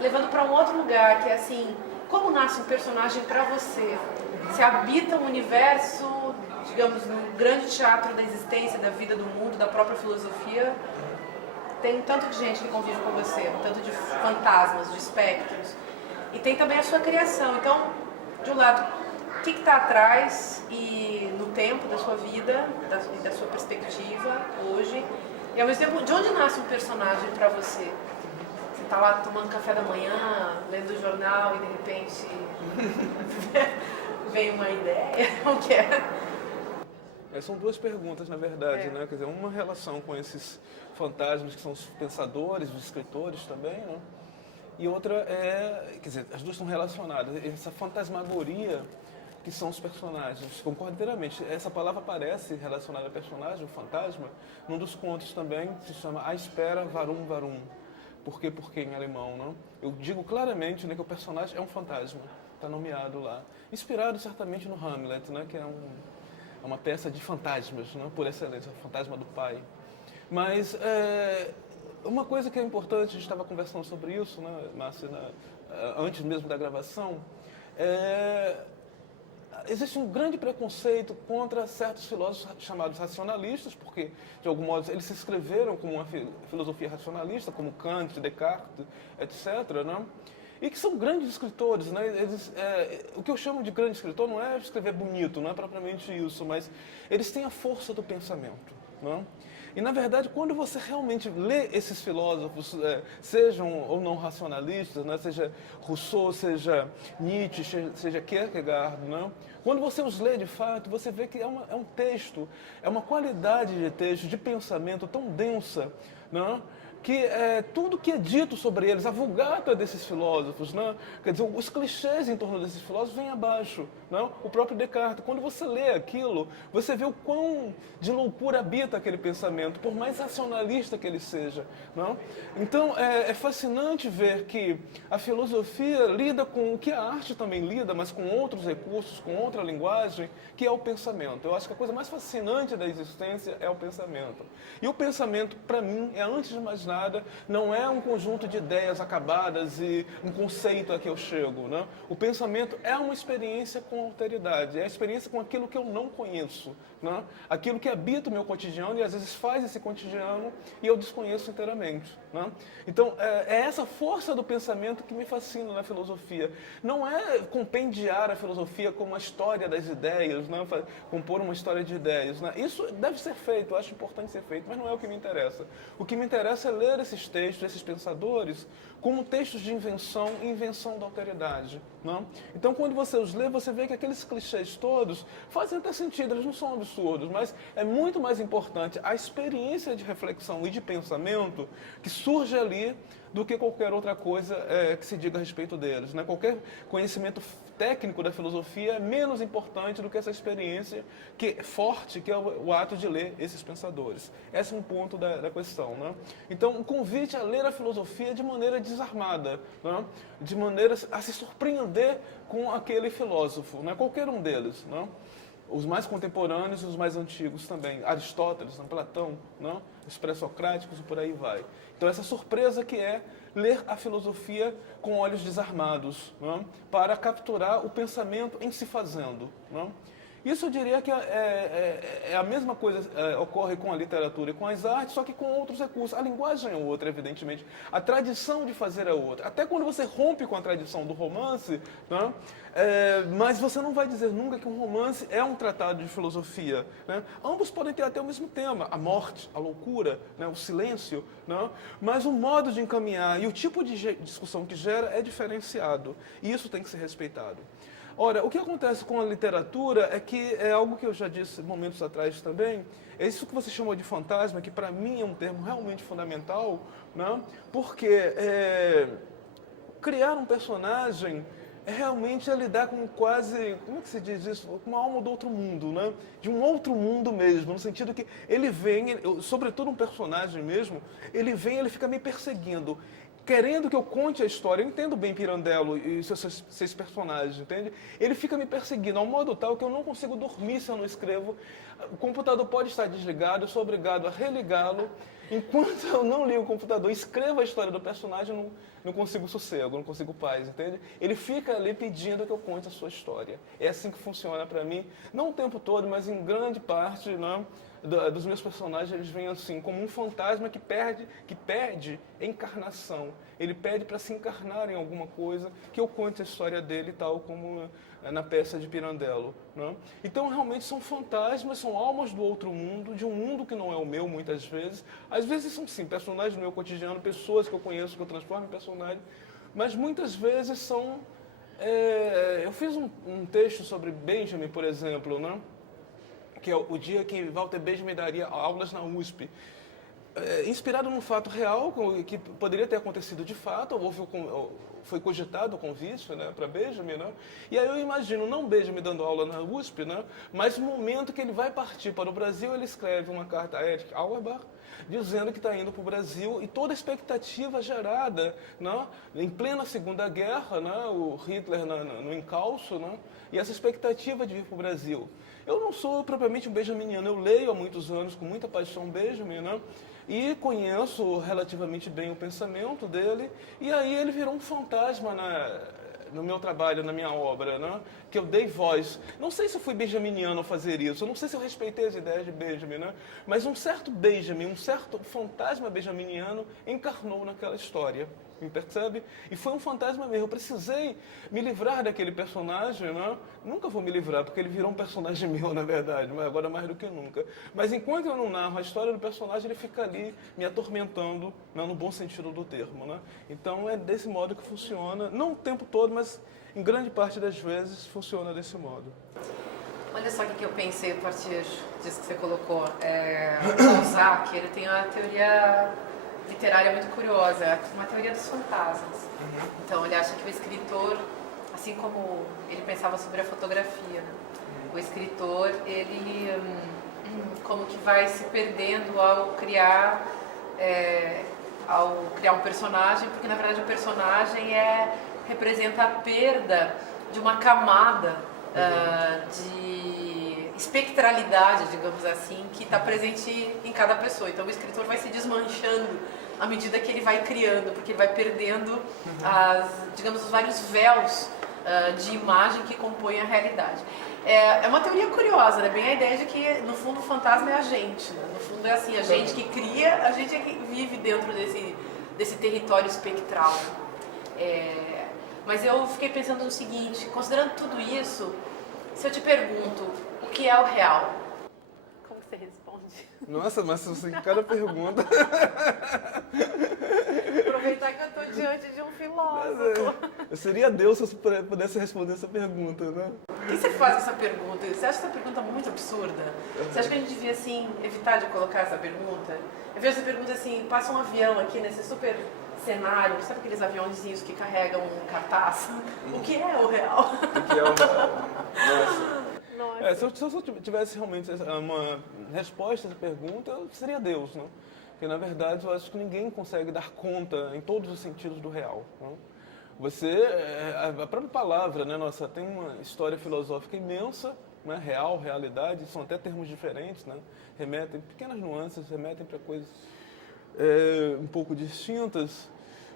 levando para um outro lugar, que é assim, como nasce um personagem para você? Você habita um universo, digamos, no grande teatro da existência, da vida, do mundo, da própria filosofia. Tem um tanto de gente que convive com você, um tanto de fantasmas, de espectros. E tem também a sua criação. Então, de um lado, o que está atrás e no tempo da sua vida, da sua perspectiva hoje, e ao mesmo tempo, de onde nasce um personagem para você? Você está lá tomando café da manhã, lendo o jornal e de repente vem uma ideia, o que é? São duas perguntas, na verdade, né? Quer dizer, uma relação com esses fantasmas que são os pensadores, os escritores também, né? E outra quer dizer, as duas estão relacionadas. Essa fantasmagoria que são os personagens. Concordo inteiramente. Essa palavra aparece relacionada a personagem, o fantasma, num dos contos também, que se chama A Espera, Warum, Warum. Por quê, em alemão, não? Eu digo claramente, né, que o personagem é um fantasma. Está nomeado lá. Inspirado certamente no Hamlet, né, que é uma peça de fantasmas, né, por excelência, o fantasma do pai. Mas uma coisa que é importante, a gente estava conversando sobre isso, né, Márcia, antes mesmo da gravação, existe um grande preconceito contra certos filósofos chamados racionalistas, porque, de algum modo, eles se escreveram como uma filosofia racionalista, como Kant, Descartes, etc., né? E que são grandes escritores, né? O que eu chamo de grande escritor não é escrever bonito, não é propriamente isso, mas eles têm a força do pensamento, né? E, na verdade, quando você realmente lê esses filósofos, sejam ou não racionalistas, né? Seja Rousseau, seja Nietzsche, seja Kierkegaard, né? Quando você os lê de fato, você vê que é um texto, é uma qualidade de texto, de pensamento tão densa, né? que tudo que é dito sobre eles, a vulgata desses filósofos, né? Quer dizer, os clichês em torno desses filósofos vêm abaixo. Né? O próprio Descartes, quando você lê aquilo, você vê o quão de loucura habita aquele pensamento, por mais racionalista que ele seja. Né? Então, é fascinante ver que a filosofia lida com o que a arte também lida, mas com outros recursos, com outra linguagem, que é o pensamento. Eu acho que a coisa mais fascinante da existência é o pensamento. E o pensamento, para mim, antes de mais nada, não é um conjunto de ideias acabadas e um conceito a que eu chego. Né? O pensamento é uma experiência com alteridade, é a experiência com aquilo que eu não conheço. Né? Aquilo que habita o meu cotidiano e às vezes faz esse cotidiano e eu desconheço inteiramente. Né? Então, é essa força do pensamento que me fascina na filosofia. Não é compendiar a filosofia como uma história das ideias, né? Compor uma história de ideias. Né? Isso deve ser feito, eu acho importante ser feito, mas não é o que me interessa. O que me interessa é ler esses textos, esses pensadores, como textos de invenção e invenção da alteridade. Né? Então, quando você os lê, você vê que aqueles clichês todos fazem até sentido, eles não são absurdos, mas é muito mais importante a experiência de reflexão e de pensamento que surge ali do que qualquer outra coisa que se diga a respeito deles. Né? Qualquer conhecimento técnico da filosofia é menos importante do que essa experiência forte, que é o ato de ler esses pensadores. Esse é um ponto da questão. Né? Então, o convite a ler a filosofia de maneira desarmada, né? De maneira a se surpreender com aquele filósofo, né? Qualquer um deles. Né? Os mais contemporâneos e os mais antigos também. Aristóteles, Platão, né? Os pré-socráticos e por aí vai. Então, essa surpresa que é ler a filosofia com olhos desarmados, né? Para capturar o pensamento em se fazendo. Né? Isso eu diria que é a mesma coisa ocorre com a literatura e com as artes, só que com outros recursos. A linguagem é outra, evidentemente. A tradição de fazer é outra. Até quando você rompe com a tradição do romance, né? Mas você não vai dizer nunca que um romance é um tratado de filosofia. Né? Ambos podem ter até o mesmo tema, a morte, a loucura, né? O silêncio, né? Mas o modo de encaminhar e o tipo de discussão que gera é diferenciado. E isso tem que ser respeitado. Ora, o que acontece com a literatura é que é algo que eu já disse momentos atrás também, é isso que você chamou de fantasma, que para mim é um termo realmente fundamental, né? Porque criar um personagem realmente é lidar com quase, como é que se diz isso? Com uma alma do outro mundo, né? De um outro mundo mesmo, no sentido que ele vem, sobretudo um personagem mesmo, ele fica me perseguindo, querendo que eu conte a história. Eu entendo bem Pirandello e seus personagens, entende? Ele fica me perseguindo ao modo tal que eu não consigo dormir se eu não escrevo. O computador pode estar desligado, eu sou obrigado a religá-lo. Enquanto eu não ligo o computador e escrevo a história do personagem, não consigo sossego, não consigo paz, entende? Ele fica ali pedindo que eu conte a sua história. É assim que funciona para mim, não o tempo todo, mas em grande parte, né? Dos meus personagens, eles vêm assim, como um fantasma que pede encarnação. Ele pede para se encarnar em alguma coisa, que eu conte a história dele, tal como na peça de Pirandello. Né? Então, realmente, são fantasmas, são almas do outro mundo, de um mundo que não é o meu, muitas vezes. Às vezes são, sim, personagens do meu cotidiano, pessoas que eu conheço, que eu transformo em personagem, mas muitas vezes são... eu fiz um texto sobre Benjamin, por exemplo, né? Que é o dia que Walter Benjamin daria aulas na USP. Inspirado num fato real, que poderia ter acontecido de fato, foi cogitado o convite, né, para Benjamin. Né? E aí eu imagino, não Benjamin dando aula na USP, né, mas no momento que ele vai partir para o Brasil, ele escreve uma carta a Erich Auerbach, dizendo que está indo para o Brasil, e toda a expectativa gerada, né, em plena Segunda Guerra, né, o Hitler no encalço, né, e essa expectativa de vir para o Brasil. Eu não sou propriamente um benjaminiano, eu leio há muitos anos com muita paixão Benjamin, né? E conheço relativamente bem o pensamento dele, e aí ele virou um fantasma no meu trabalho, na minha obra, né? Que eu dei voz. Não sei se eu fui benjaminiano ao fazer isso, eu não sei se eu respeitei as ideias de Benjamin, né? Mas um certo Benjamin, um certo fantasma benjaminiano encarnou naquela história. Me percebe? E foi um fantasma mesmo. Eu precisei me livrar daquele personagem, né? Nunca vou me livrar, porque ele virou um personagem meu, na verdade, mas agora mais do que nunca. Mas enquanto eu não narro a história do personagem, ele fica ali me atormentando, né? No bom sentido do termo, né? Então é desse modo que funciona, não o tempo todo, mas em grande parte das vezes funciona desse modo. Olha só o que eu pensei a partir disso que você colocou. O Balzac, ele tem a teoria literária muito curiosa, uma teoria dos fantasmas. Então ele acha que o escritor, assim como ele pensava sobre a fotografia, né? O escritor, ele como que vai se perdendo ao criar um personagem, porque na verdade o personagem representa a perda de uma camada de espectralidade, digamos assim, que está presente em cada pessoa. Então o escritor vai se desmanchando à medida que ele vai criando, porque ele vai perdendo digamos, os vários véus de imagem que compõem a realidade. É uma teoria curiosa, né? Bem a ideia de que, no fundo, o fantasma é a gente, né? No fundo é assim, a gente que cria, a gente é que vive dentro desse território espectral. Mas eu fiquei pensando no seguinte, considerando tudo isso, se eu te pergunto, o que é o real? Como você responde? Nossa, mas você cada pergunta. Aproveitar que eu estou diante de um filósofo. Eu seria Deus se eu pudesse responder essa pergunta, né? O que você faz com essa pergunta? Você acha essa pergunta muito absurda? Você acha que a gente devia, assim, evitar de colocar essa pergunta? Eu vejo essa pergunta assim, passa um avião aqui nesse super cenário, sabe aqueles aviãozinhos que carregam um cartaz? O que é o real? O que é o real? Nossa. Se eu tivesse realmente uma resposta a essa pergunta, seria Deus, né? Porque, na verdade, eu acho que ninguém consegue dar conta, em todos os sentidos, do real. Né? A própria palavra, né, nossa, tem uma história filosófica imensa, né? Real, realidade, são até termos diferentes, né? Remetem, pequenas nuances, remetem para coisas um pouco distintas.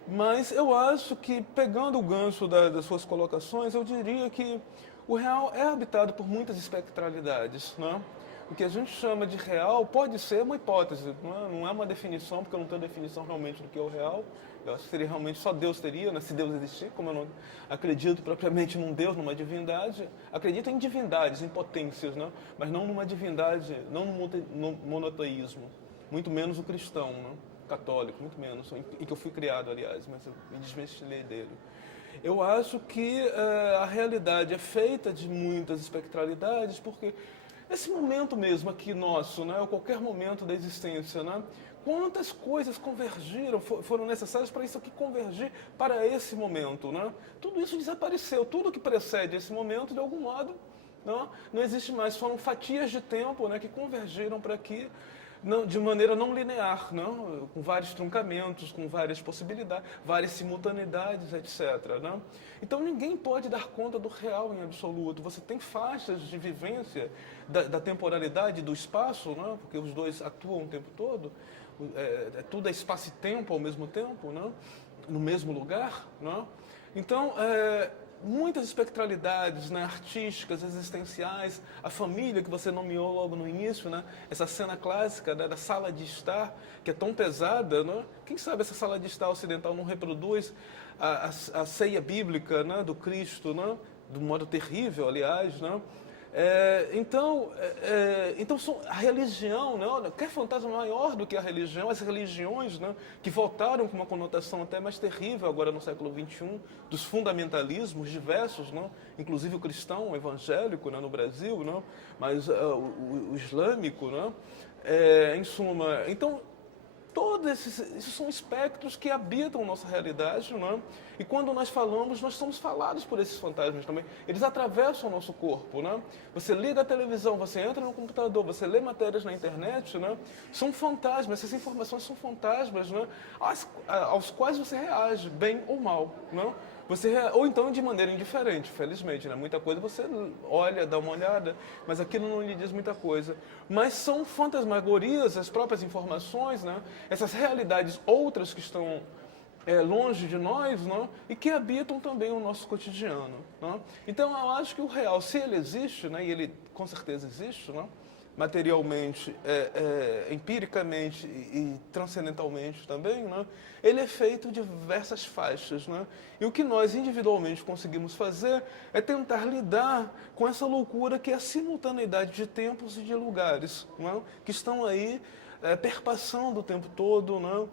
Mas eu acho que, pegando o gancho das suas colocações, eu diria que o real é habitado por muitas espectralidades, né? O que a gente chama de real pode ser uma hipótese, não é uma definição, porque eu não tenho definição realmente do que é o real. Eu acho que seria realmente só Deus teria, né? Se Deus existir, como eu não acredito propriamente num Deus, numa divindade. Acredito em divindades, em potências, né? Mas não numa divindade, não no monoteísmo. Muito menos o cristão, né? Católico, muito menos, em que eu fui criado, aliás, mas eu me desvencilhei dele. Eu acho que a realidade é feita de muitas espectralidades, porque esse momento mesmo aqui nosso, né, ou qualquer momento da existência, né, quantas coisas convergiram, foram necessárias para isso aqui convergir para esse momento, né? Tudo isso desapareceu, tudo que precede esse momento, de algum modo, não existe mais, foram fatias de tempo, né, que convergiram para aqui, de maneira não linear, não? Com vários truncamentos, com várias possibilidades, várias simultaneidades, etc. Não? Então ninguém pode dar conta do real em absoluto. Você tem faixas de vivência da temporalidade, do espaço, não? Porque os dois atuam o tempo todo, tudo é espaço e tempo ao mesmo tempo, não? No mesmo lugar. Não? Então, muitas espectralidades, né, artísticas, existenciais, a família que você nomeou logo no início, né, essa cena clássica, né, da sala de estar, que é tão pesada, né, quem sabe essa sala de estar ocidental não reproduz a ceia bíblica, né, do Cristo, né, de um modo terrível, aliás, né. Então a religião, né, olha, quer fantasma maior do que a religião, as religiões, né, que voltaram com uma conotação até mais terrível agora no século XXI, dos fundamentalismos diversos, né, inclusive o cristão, o evangélico, né, no Brasil, né, mas o islâmico, né, em suma. Então, todos esses são espectros que habitam nossa realidade, né? E quando nós falamos, nós somos falados por esses fantasmas também. Eles atravessam o nosso corpo, né? Você liga a televisão, você entra no computador, você lê matérias na internet, né? São fantasmas, essas informações são fantasmas, né? Aos quais você reage, bem ou mal, né? Ou então de maneira indiferente, felizmente, né? Muita coisa você olha, dá uma olhada, mas aquilo não lhe diz muita coisa. Mas são fantasmagorias, as próprias informações, né? Essas realidades outras que estão longe de nós, né? E que habitam também o nosso cotidiano. Né? Então eu acho que o real, se ele existe, né? E ele com certeza existe, né? Materialmente, empiricamente e transcendentalmente também, né? Ele é feito de diversas faixas. Né? E o que nós individualmente conseguimos fazer é tentar lidar com essa loucura que é a simultaneidade de tempos e de lugares, né? Que estão aí perpassando o tempo todo, né?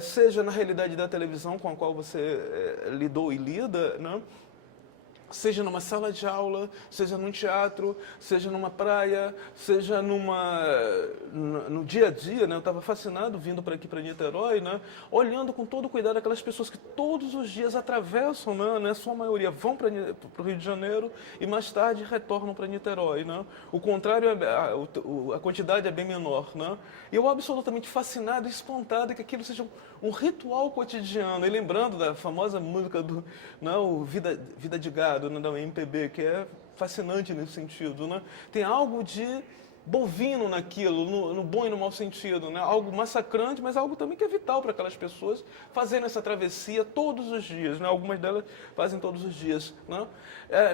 Seja na realidade da televisão com a qual você lidou e lida, né? seja numa sala de aula, seja num teatro, seja numa praia, seja no dia a dia, né? Eu estava fascinado vindo para aqui, para Niterói, né? Olhando com todo cuidado aquelas pessoas que todos os dias atravessam, né? A sua maioria vão para o Rio de Janeiro e mais tarde retornam para Niterói, né? O contrário, a quantidade é bem menor, né? E eu absolutamente fascinado e espantado que aquilo seja um ritual cotidiano. E lembrando da famosa música do, né, o Vida de Gado, né, da MPB, que é fascinante nesse sentido, né? Tem algo de bovino naquilo, no bom e no mau sentido, né? Algo massacrante, mas algo também que é vital para aquelas pessoas fazendo essa travessia todos os dias, né? Algumas delas fazem todos os dias, né?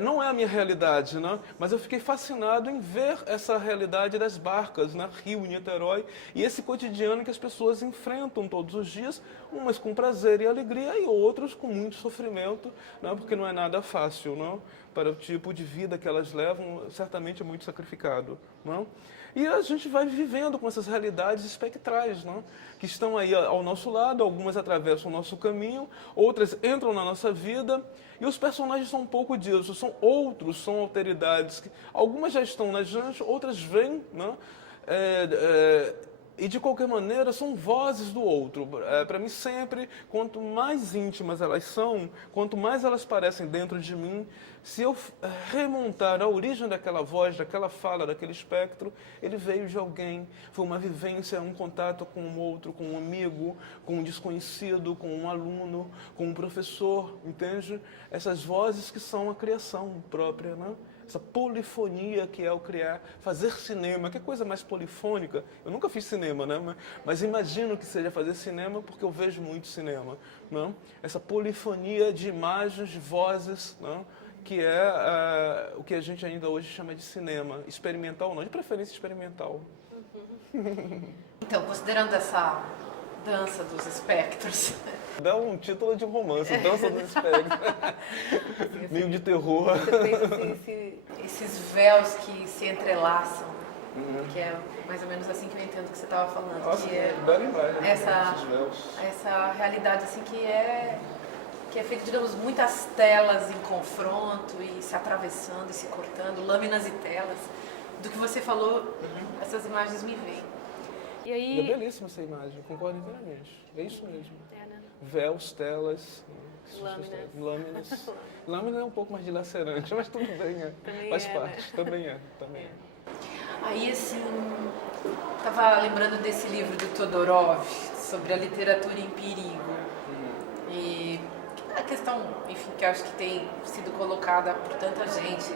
Não é a minha realidade, né? Mas eu fiquei fascinado em ver essa realidade das barcas, né? Rio, Niterói, e esse cotidiano que as pessoas enfrentam todos os dias, umas com prazer e alegria e outros com muito sofrimento, né? Porque não é nada fácil, não? Para o tipo de vida que elas levam, certamente é muito sacrificado, não? E a gente vai vivendo com essas realidades espectrais, não? Que estão aí ao nosso lado, algumas atravessam o nosso caminho, outras entram na nossa vida, e os personagens são um pouco disso, são outros, são alteridades, algumas já estão na gente, outras vêm, não? E de qualquer maneira são vozes do outro. Para mim sempre, quanto mais íntimas elas são, quanto mais elas parecem dentro de mim, se eu remontar a origem daquela voz, daquela fala, daquele espectro, ele veio de alguém, foi uma vivência, um contato com um outro, com um amigo, com um desconhecido, com um aluno, com um professor, entende? Essas vozes que são a criação própria, né? Essa polifonia que é o criar, fazer cinema, que coisa mais polifônica. Eu nunca fiz cinema, né? Mas imagino que seja fazer cinema porque eu vejo muito cinema, não? Essa polifonia de imagens, de vozes, não? Que é o que a gente ainda hoje chama de cinema, experimental não, de preferência experimental. Então, considerando essa dança dos espectros... Dá um título de romance, Dança dos Espectros. Meio de terror. Esses véus que se entrelaçam, que é mais ou menos assim que eu entendo que você estava falando. Nossa, que é essa realidade assim que é feita, digamos, muitas telas em confronto e se atravessando e se cortando, lâminas e telas. Do que você falou, essas imagens me vêm. E aí... E é belíssima essa imagem, concordo inteiramente. É isso mesmo. Véus, telas, lâminas. Lâmina é um pouco mais dilacerante, mas tudo bem, faz parte, né? Também é. Aí, assim, estava lembrando desse livro do Todorov, sobre a literatura em perigo. E a questão, enfim, que eu acho que tem sido colocada por tanta gente,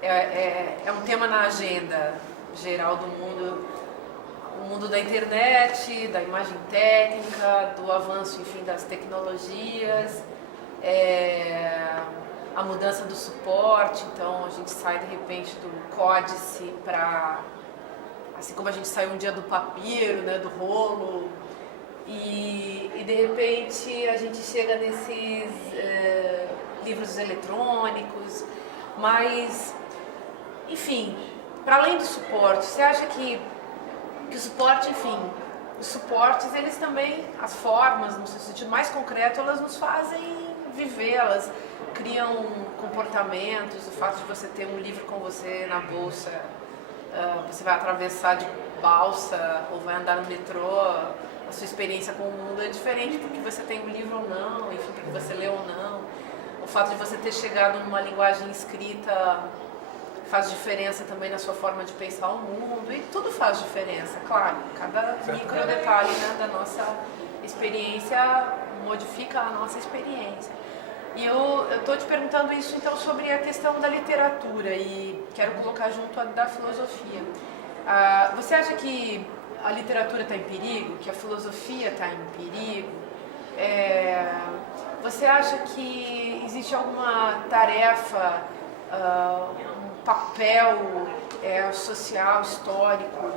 é um tema na agenda geral do mundo, o mundo da internet, da imagem técnica, do avanço, enfim, das tecnologias, a mudança do suporte. Então a gente sai de repente do códice para, assim como a gente saiu um dia do papiro, né, do rolo, e de repente a gente chega nesses livros eletrônicos, mas, enfim, para além do suporte, você acha que o suporte, enfim, os suportes, eles também, as formas, no seu sentido mais concreto, elas nos fazem viver, elas criam comportamentos, o fato de você ter um livro com você na bolsa, você vai atravessar de balsa ou vai andar no metrô, a sua experiência com o mundo é diferente porque você tem um livro ou não, enfim, porque você lê ou não. O fato de você ter chegado numa linguagem escrita faz diferença também na sua forma de pensar o mundo, e tudo faz diferença, claro. Cada micro detalhe, né, da nossa experiência modifica a nossa experiência. E eu estou te perguntando isso então sobre a questão da literatura e quero colocar junto a da filosofia. Você acha que a literatura está em perigo, que a filosofia está em perigo? Você acha que existe alguma tarefa, um papel social, histórico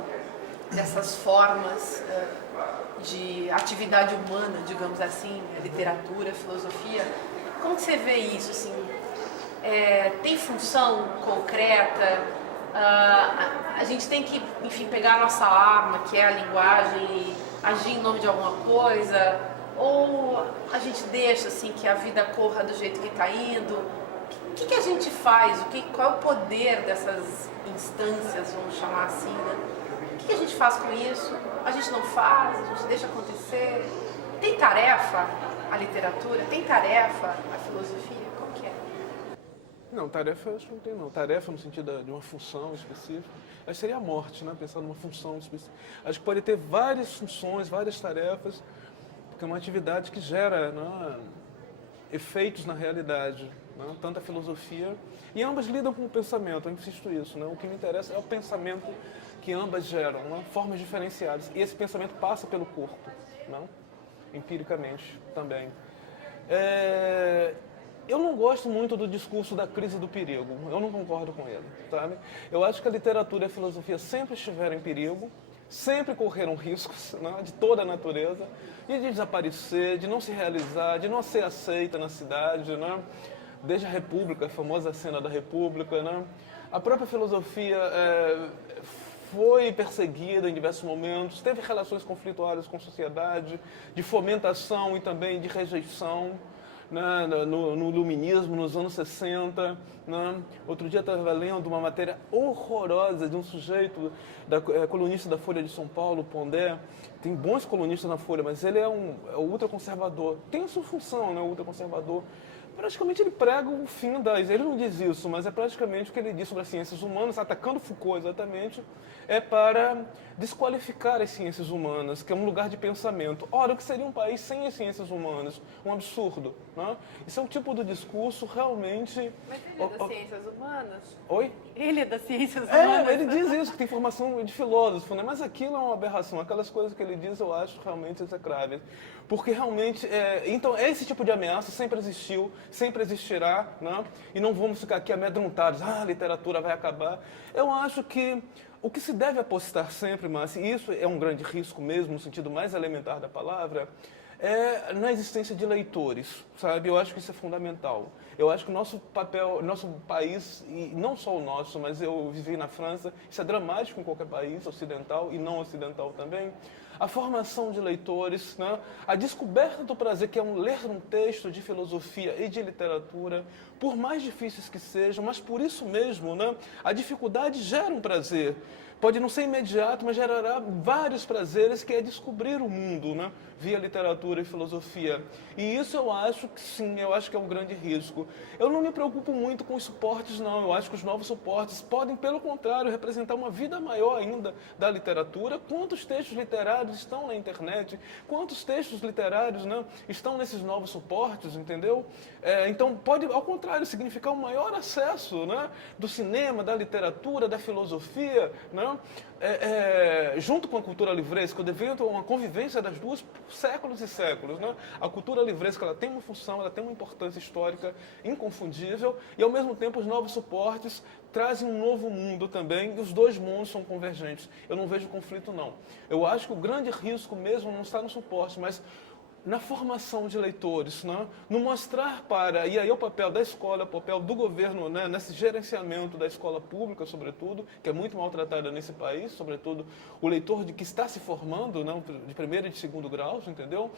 dessas formas de atividade humana, digamos assim, literatura, filosofia? Como que você vê isso? Assim, tem função concreta? A gente tem que, enfim, pegar a nossa arma, que é a linguagem, e agir em nome de alguma coisa? Ou a gente deixa assim que a vida corra do jeito que está indo? O que a gente faz? Qual é o poder dessas instâncias, vamos chamar assim, né? O que a gente faz com isso? A gente não faz, a gente deixa acontecer. Tem tarefa a literatura? Tem tarefa a filosofia? Qual que é? Não, tarefa eu acho que não tem não. Tarefa no sentido de uma função específica. Acho que seria a morte, né? Pensar numa função específica. Acho que pode ter várias funções, várias tarefas, porque é uma atividade que gera, né, efeitos na realidade, né? Tanto a filosofia, e ambas lidam com o pensamento, eu insisto nisso, né? O que me interessa é o pensamento que ambas geram, né? Formas diferenciadas, e esse pensamento passa pelo corpo, não? Empiricamente também. Eu não gosto muito do discurso da crise do perigo, eu não concordo com ele, sabe? Eu acho que a literatura e a filosofia sempre estiveram em perigo, sempre correram riscos, né, de toda a natureza, de desaparecer, de não se realizar, de não ser aceita na cidade, né? Desde a República, a famosa cena da República, né? A própria filosofia foi perseguida em diversos momentos, teve relações conflituais com a sociedade, de fomentação e também de rejeição, né, no iluminismo, nos anos 60. Né? Outro dia estava lendo uma matéria horrorosa de um sujeito, colunista da Folha de São Paulo, Pondé. Tem bons colunistas na Folha, mas ele é ultraconservador. Tem a sua função, né, o ultraconservador. Praticamente ele prega o fim das... Ele não diz isso, mas é praticamente o que ele diz sobre as ciências humanas, atacando Foucault exatamente, é para desqualificar as ciências humanas, que é um lugar de pensamento. Ora, o que seria um país sem as ciências humanas? Um absurdo. Né? Isso é um tipo de discurso realmente... Mas ele é das ciências humanas? Oi? Ele é das ciências humanas? Ele diz isso, que tem formação de filósofo, né? Mas aquilo é uma aberração. Aquelas coisas que ele diz eu acho realmente execráveis. Porque realmente, então esse tipo de ameaça sempre existiu, sempre existirá, né? E não vamos ficar aqui amedrontados, a literatura vai acabar. Eu acho que o que se deve apostar sempre, Márcia, e isso é um grande risco mesmo, no sentido mais elementar da palavra, é na existência de leitores, sabe? Eu acho que isso é fundamental. Eu acho que o nosso papel, nosso país, e não só o nosso, mas eu vivi na França, isso é dramático em qualquer país, ocidental e não ocidental também, a formação de leitores, né? A descoberta do prazer que é ler um texto de filosofia e de literatura, por mais difíceis que sejam, mas por isso mesmo, né? A dificuldade gera um prazer. Pode não ser imediato, mas gerará vários prazeres, que é descobrir o mundo, né? Via literatura e filosofia. E isso eu acho que sim, eu acho que é um grande risco. Eu não me preocupo muito com os suportes, não. Eu acho que os novos suportes podem, pelo contrário, representar uma vida maior ainda da literatura. Quantos textos literários estão na internet? Quantos textos literários, né, estão nesses novos suportes, entendeu? Então, pode, ao contrário, significar um maior acesso, né, do cinema, da literatura, da filosofia, né? Junto com a cultura livresca, eu deveria uma convivência das duas por séculos e séculos. Né? A cultura livresca ela tem uma função, ela tem uma importância histórica inconfundível, e ao mesmo tempo os novos suportes trazem um novo mundo também, e os dois mundos são convergentes. Eu não vejo conflito, não. Eu acho que o grande risco mesmo não está no suporte, mas na formação de leitores, né? No mostrar para... E aí o papel da escola, o papel do governo, né? Nesse gerenciamento da escola pública, sobretudo, que é muito maltratada nesse país, sobretudo o leitor que está se formando, né? De primeiro e de segundo grau, entendeu?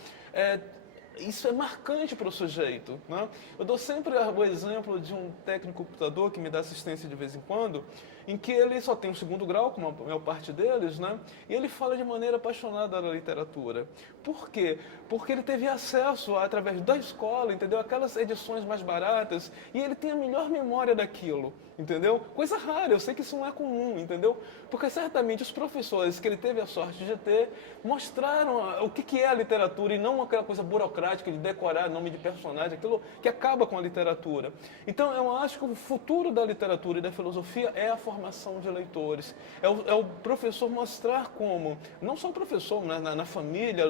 Isso é marcante para o sujeito. Né? Eu dou sempre o exemplo de um técnico computador que me dá assistência de vez em quando, em que ele só tem o segundo grau, como a maior parte deles, né? E ele fala de maneira apaixonada da literatura. Por quê? Porque ele teve acesso, através da escola, entendeu? Aquelas edições mais baratas, e ele tem a melhor memória daquilo, entendeu? Coisa rara, eu sei que isso não é comum, entendeu? Porque certamente os professores que ele teve a sorte de ter mostraram o que é a literatura e não aquela coisa burocrática de decorar nome de personagem, aquilo que acaba com a literatura. Então eu acho que o futuro da literatura e da filosofia é a formação de leitores. É o professor mostrar como, não só o professor, na família,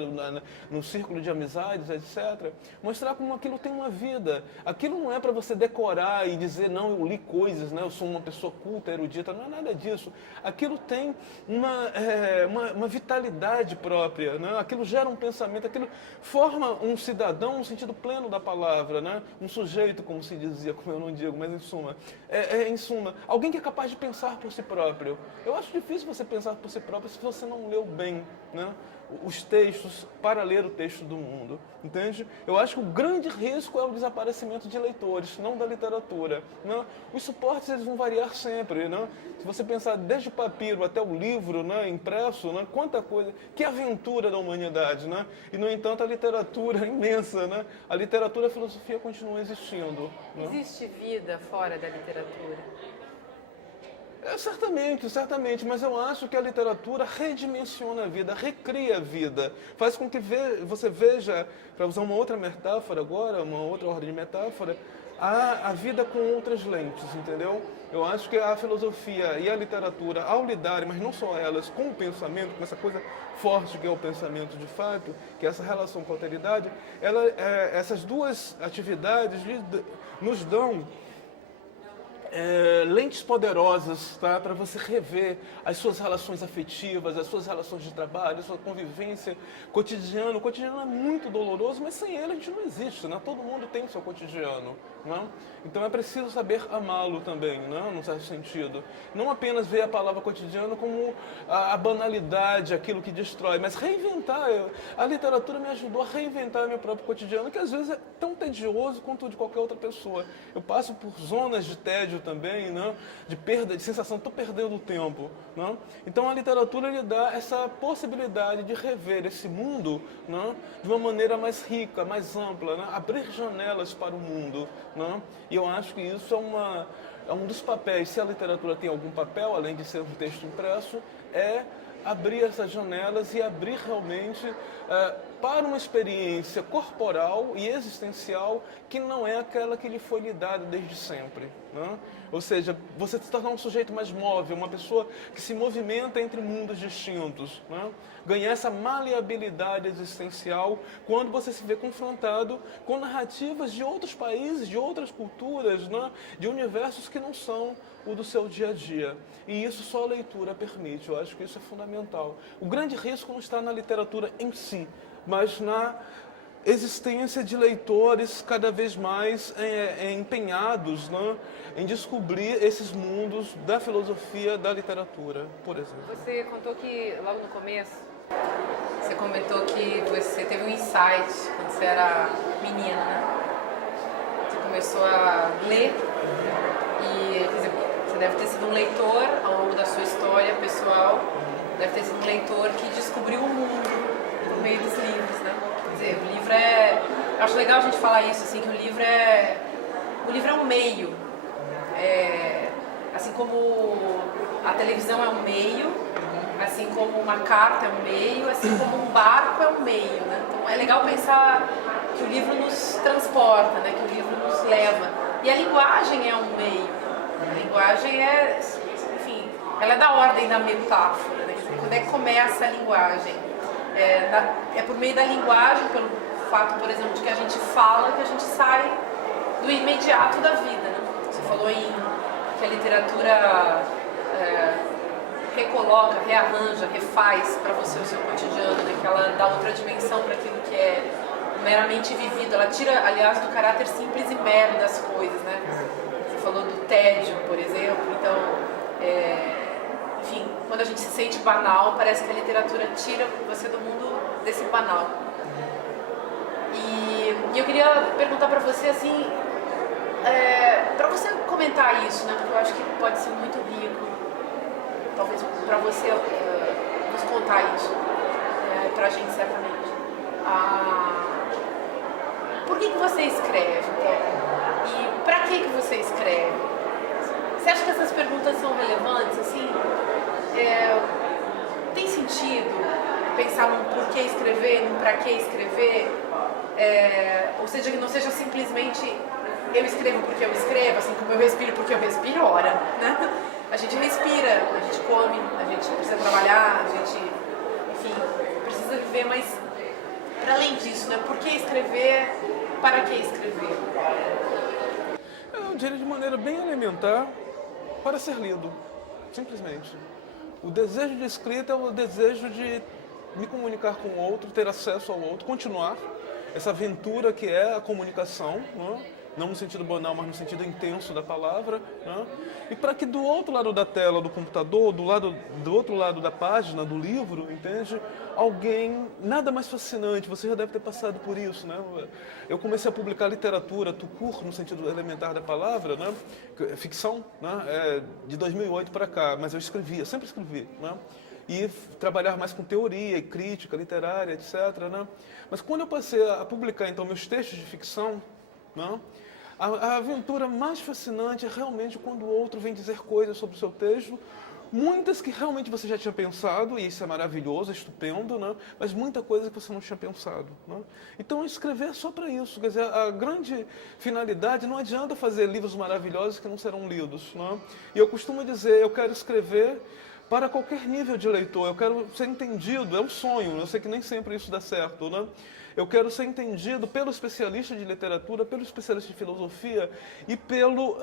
no círculo de amizades, etc., mostrar como aquilo tem uma vida. Aquilo não é para você decorar e dizer, não, eu li coisas, né? Eu sou uma pessoa culta, erudita, não é nada disso. Aquilo tem uma vitalidade própria, né? Aquilo gera um pensamento, aquilo forma um cidadão no sentido pleno da palavra, né? Um sujeito, como se dizia, como eu não digo, mas em suma, alguém que é capaz de pensar pensar por si próprio. Eu acho difícil você pensar por si próprio se você não leu bem, né, os textos para ler o texto do mundo, entende? Eu acho que o grande risco é o desaparecimento de leitores, não da literatura, né? Os suportes eles vão variar sempre, né? Se você pensar desde o papiro até o livro, né, impresso, né, quanta coisa, que aventura da humanidade, né? E no entanto a literatura é imensa, né? A literatura e a filosofia continuam existindo, né? Existe vida fora da literatura? Certamente, mas eu acho que a literatura redimensiona a vida, recria a vida, faz com que você veja, para usar uma outra metáfora agora, uma outra ordem de metáfora, a vida com outras lentes, entendeu? Eu acho que a filosofia e a literatura, ao lidarem, mas não só elas, com o pensamento, com essa coisa forte que é o pensamento de fato, que é essa relação com a alteridade, essas duas atividades nos dão lentes poderosas, tá? Para você rever as suas relações afetivas, as suas relações de trabalho, a sua convivência cotidiana. O cotidiano é muito doloroso, mas sem ele a gente não existe, né? Todo mundo tem o seu cotidiano, né? Então é preciso saber amá-lo também, né? Num certo sentido. Não apenas ver a palavra cotidiano como a banalidade, aquilo que destrói, mas reinventar. A literatura me ajudou a reinventar meu próprio cotidiano, que às vezes é tão tedioso quanto o de qualquer outra pessoa. Eu passo por zonas de tédio também, né? De perda, de sensação, estou perdendo o tempo, né? Então a literatura lhe dá essa possibilidade de rever esse mundo, né? De uma maneira mais rica, mais ampla, né? Abrir janelas para o mundo, né? E eu acho que isso é um dos papéis, se a literatura tem algum papel, além de ser um texto impresso, é abrir essas janelas e abrir realmente para uma experiência corporal e existencial que não é aquela que lhe foi lhe dada desde sempre, né? Ou seja, você se tornar um sujeito mais móvel, uma pessoa que se movimenta entre mundos distintos, né? Ganhar essa maleabilidade existencial quando você se vê confrontado com narrativas de outros países, de outras culturas, né? De universos que não são o do seu dia a dia. E isso só a leitura permite, eu acho que isso é fundamental. O grande risco não está na literatura em si, mas na existência de leitores cada vez mais empenhados, né, em descobrir esses mundos da filosofia, da literatura, por exemplo. Você contou que, logo no começo, Você comentou que você teve um insight quando você era menina, né? Você começou a ler e, quer dizer, você deve ter sido um leitor ao longo da sua história pessoal, deve ter sido um leitor que descobriu o mundo por meio dos livros, né? Quer dizer, o livro é... Eu acho legal a gente falar isso, assim, que o livro é um meio. Assim como a televisão é um meio, assim como uma carta é um meio, assim como um barco é um meio, né? Então é legal pensar que o livro nos transporta, né? Que o livro nos leva. E a linguagem é um meio. A linguagem é, enfim, ela é da ordem da metáfora, né? Quando é que começa a linguagem? É por meio da linguagem, pelo fato, por exemplo, de que a gente fala, que a gente sai do imediato da vida, né? Você falou que a literatura recoloca, rearranja, refaz para você o seu cotidiano, né? Que ela dá outra dimensão para aquilo que é meramente vivido. Ela tira, aliás, do caráter simples e mero das coisas, né? Você falou do tédio, por exemplo. Então, enfim, quando a gente se sente banal, parece que a literatura tira você do mundo desse banal. E eu queria perguntar para você, assim, para você comentar isso, né? Porque eu acho que pode ser muito rico, talvez para você nos contar isso, para a gente certamente. Por que você escreve, então? E para que você escreve? Você acha que essas perguntas são relevantes, assim? Tem sentido pensar no porquê escrever, no para que escrever? Ou seja, que não seja simplesmente eu escrevo porque eu escrevo, assim como eu respiro porque eu respiro, ora, né? A gente respira, a gente come, a gente precisa trabalhar, a gente, enfim, precisa viver, mas para além disso, né? Por que escrever? Para que escrever? Eu diria de maneira bem elementar, para ser lido, simplesmente. O desejo de escrita é o desejo de me comunicar com o outro, ter acesso ao outro, continuar essa aventura que é a comunicação, né? não no sentido banal, mas no sentido intenso da palavra, né? E para que do outro lado da tela do computador, do outro lado da página do livro, entende? Alguém, nada mais fascinante, você já deve ter passado por isso, né? Eu comecei a publicar literatura, tout court, no sentido elementar da palavra, né? Ficção, né? De 2008 para cá, mas eu escrevia, sempre escrevi, né? E trabalhar mais com teoria, crítica literária, etc., né? Mas quando eu passei a publicar, então, meus textos de ficção, né? A aventura mais fascinante é realmente quando o outro vem dizer coisas sobre o seu texto, muitas que realmente você já tinha pensado, e isso é maravilhoso, é estupendo, né? Mas muita coisa que você não tinha pensado, né? Então, escrever é só para isso. Quer dizer, a grande finalidade, não adianta fazer livros maravilhosos que não serão lidos, né? E eu costumo dizer, eu quero escrever para qualquer nível de leitor, eu quero ser entendido, é um sonho, eu sei que nem sempre isso dá certo, né? Eu quero ser entendido pelo especialista de literatura, pelo especialista de filosofia e pelo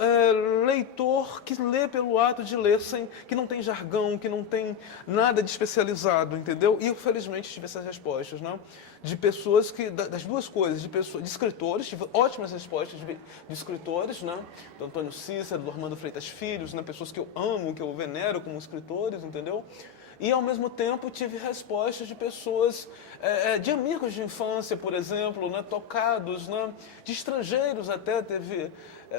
leitor que lê pelo ato de ler, que não tem jargão, que não tem nada de especializado, entendeu? E eu, felizmente, tive essas respostas, né? De pessoas que, das duas coisas, de escritores, tive ótimas respostas de escritores, né? Do Antônio Cícero, do Armando Freitas Filhos, né? Pessoas que eu amo, que eu venero como escritores, entendeu? E, ao mesmo tempo, tive respostas de pessoas, de amigos de infância, por exemplo, né, tocados, né, de estrangeiros até. Teve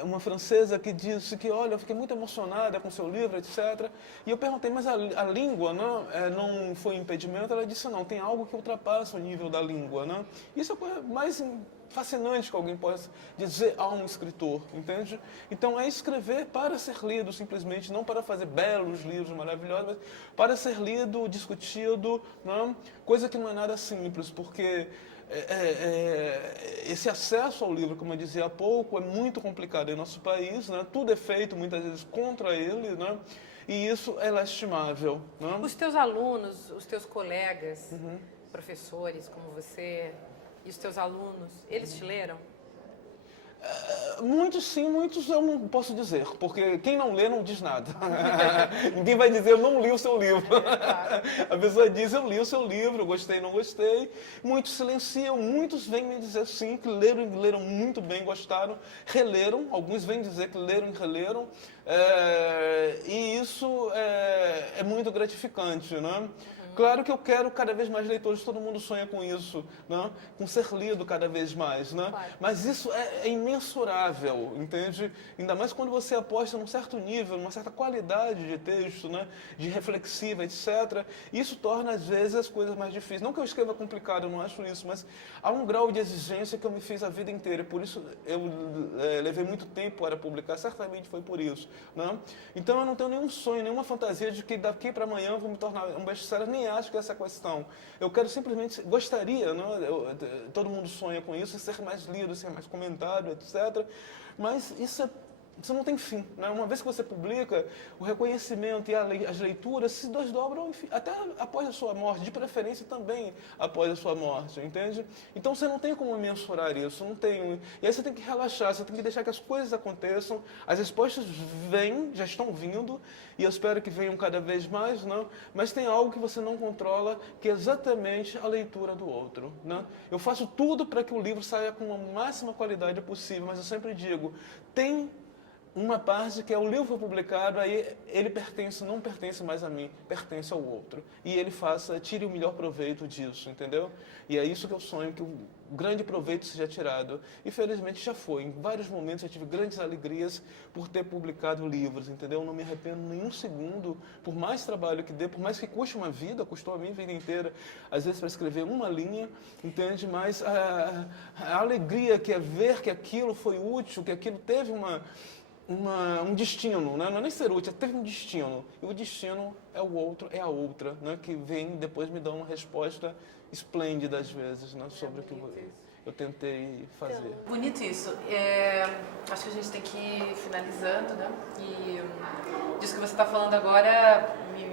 uma francesa que disse que, olha, eu fiquei muito emocionada com seu livro, etc. E eu perguntei, mas a língua não foi impedimento? Ela disse, não, tem algo que ultrapassa o nível da língua. Né? Isso é a coisa mais fascinante que alguém possa dizer a um escritor, entende? Então, é escrever para ser lido, simplesmente, não para fazer belos livros maravilhosos, mas para ser lido, discutido, né? Coisa que não é nada simples, porque esse acesso ao livro, como eu dizia há pouco, é muito complicado em nosso país, né? Tudo é feito, muitas vezes, contra ele, né? E isso é lastimável. Né? Os teus alunos, os teus colegas, professores como você... E os teus alunos, eles te leram? Muitos sim, muitos eu não posso dizer, porque quem não lê não diz nada. Ninguém vai dizer, eu não li o seu livro. Claro. A pessoa diz, eu li o seu livro, gostei, não gostei. Muitos silenciam, muitos vêm me dizer sim, que leram muito bem, gostaram, releram. Alguns vêm dizer que leram e releram. E isso é muito gratificante, né? Claro que eu quero cada vez mais leitores, todo mundo sonha com isso, né? Com ser lido cada vez mais, né? Claro. Mas isso é imensurável, entende? Ainda mais quando você aposta num certo nível, numa certa qualidade de texto, né? De reflexiva, etc. Isso torna, às vezes, as coisas mais difíceis. Não que eu escreva complicado, eu não acho isso, mas há um grau de exigência que eu me fiz a vida inteira. Por isso eu levei muito tempo para publicar, certamente foi por isso, né? Então eu não tenho nenhum sonho, nenhuma fantasia de que daqui para amanhã eu vou me tornar um best-seller, nem acho que essa é a questão. Eu quero simplesmente, gostaria, né? Todo mundo sonha com isso, ser mais lido, ser mais comentado, etc. Mas isso não tem fim, né? Uma vez que você publica, o reconhecimento e as leituras se desdobram, enfim, até após a sua morte, de preferência também após a sua morte, entende? Então você não tem como mensurar isso, não tem. E aí você tem que relaxar, você tem que deixar que as coisas aconteçam, as respostas vêm, já estão vindo, e eu espero que venham cada vez mais, né? Mas tem algo que você não controla, que é exatamente a leitura do outro, né? Eu faço tudo para que o livro saia com a máxima qualidade possível, mas eu sempre digo, tem uma parte que é o livro foi publicado, aí ele não pertence mais a mim, pertence ao outro. E ele tire o melhor proveito disso, entendeu? E é isso que eu sonho, que o grande proveito seja tirado. E felizmente já foi. Em vários momentos eu tive grandes alegrias por ter publicado livros, entendeu? Eu não me arrependo nenhum segundo, por mais trabalho que dê, por mais que custe uma vida, custou a minha vida inteira, às vezes para escrever uma linha, entende? Mas a alegria que é ver que aquilo foi útil, que aquilo teve um destino, né? Não é nem ser útil, teve um destino. E o destino é o outro, é a outra, né? Que vem depois me dá uma resposta esplêndida às vezes, né? Sobre o que eu tentei fazer. Bonito isso. Acho que a gente tem que ir finalizando, né? E disso que você está falando agora, me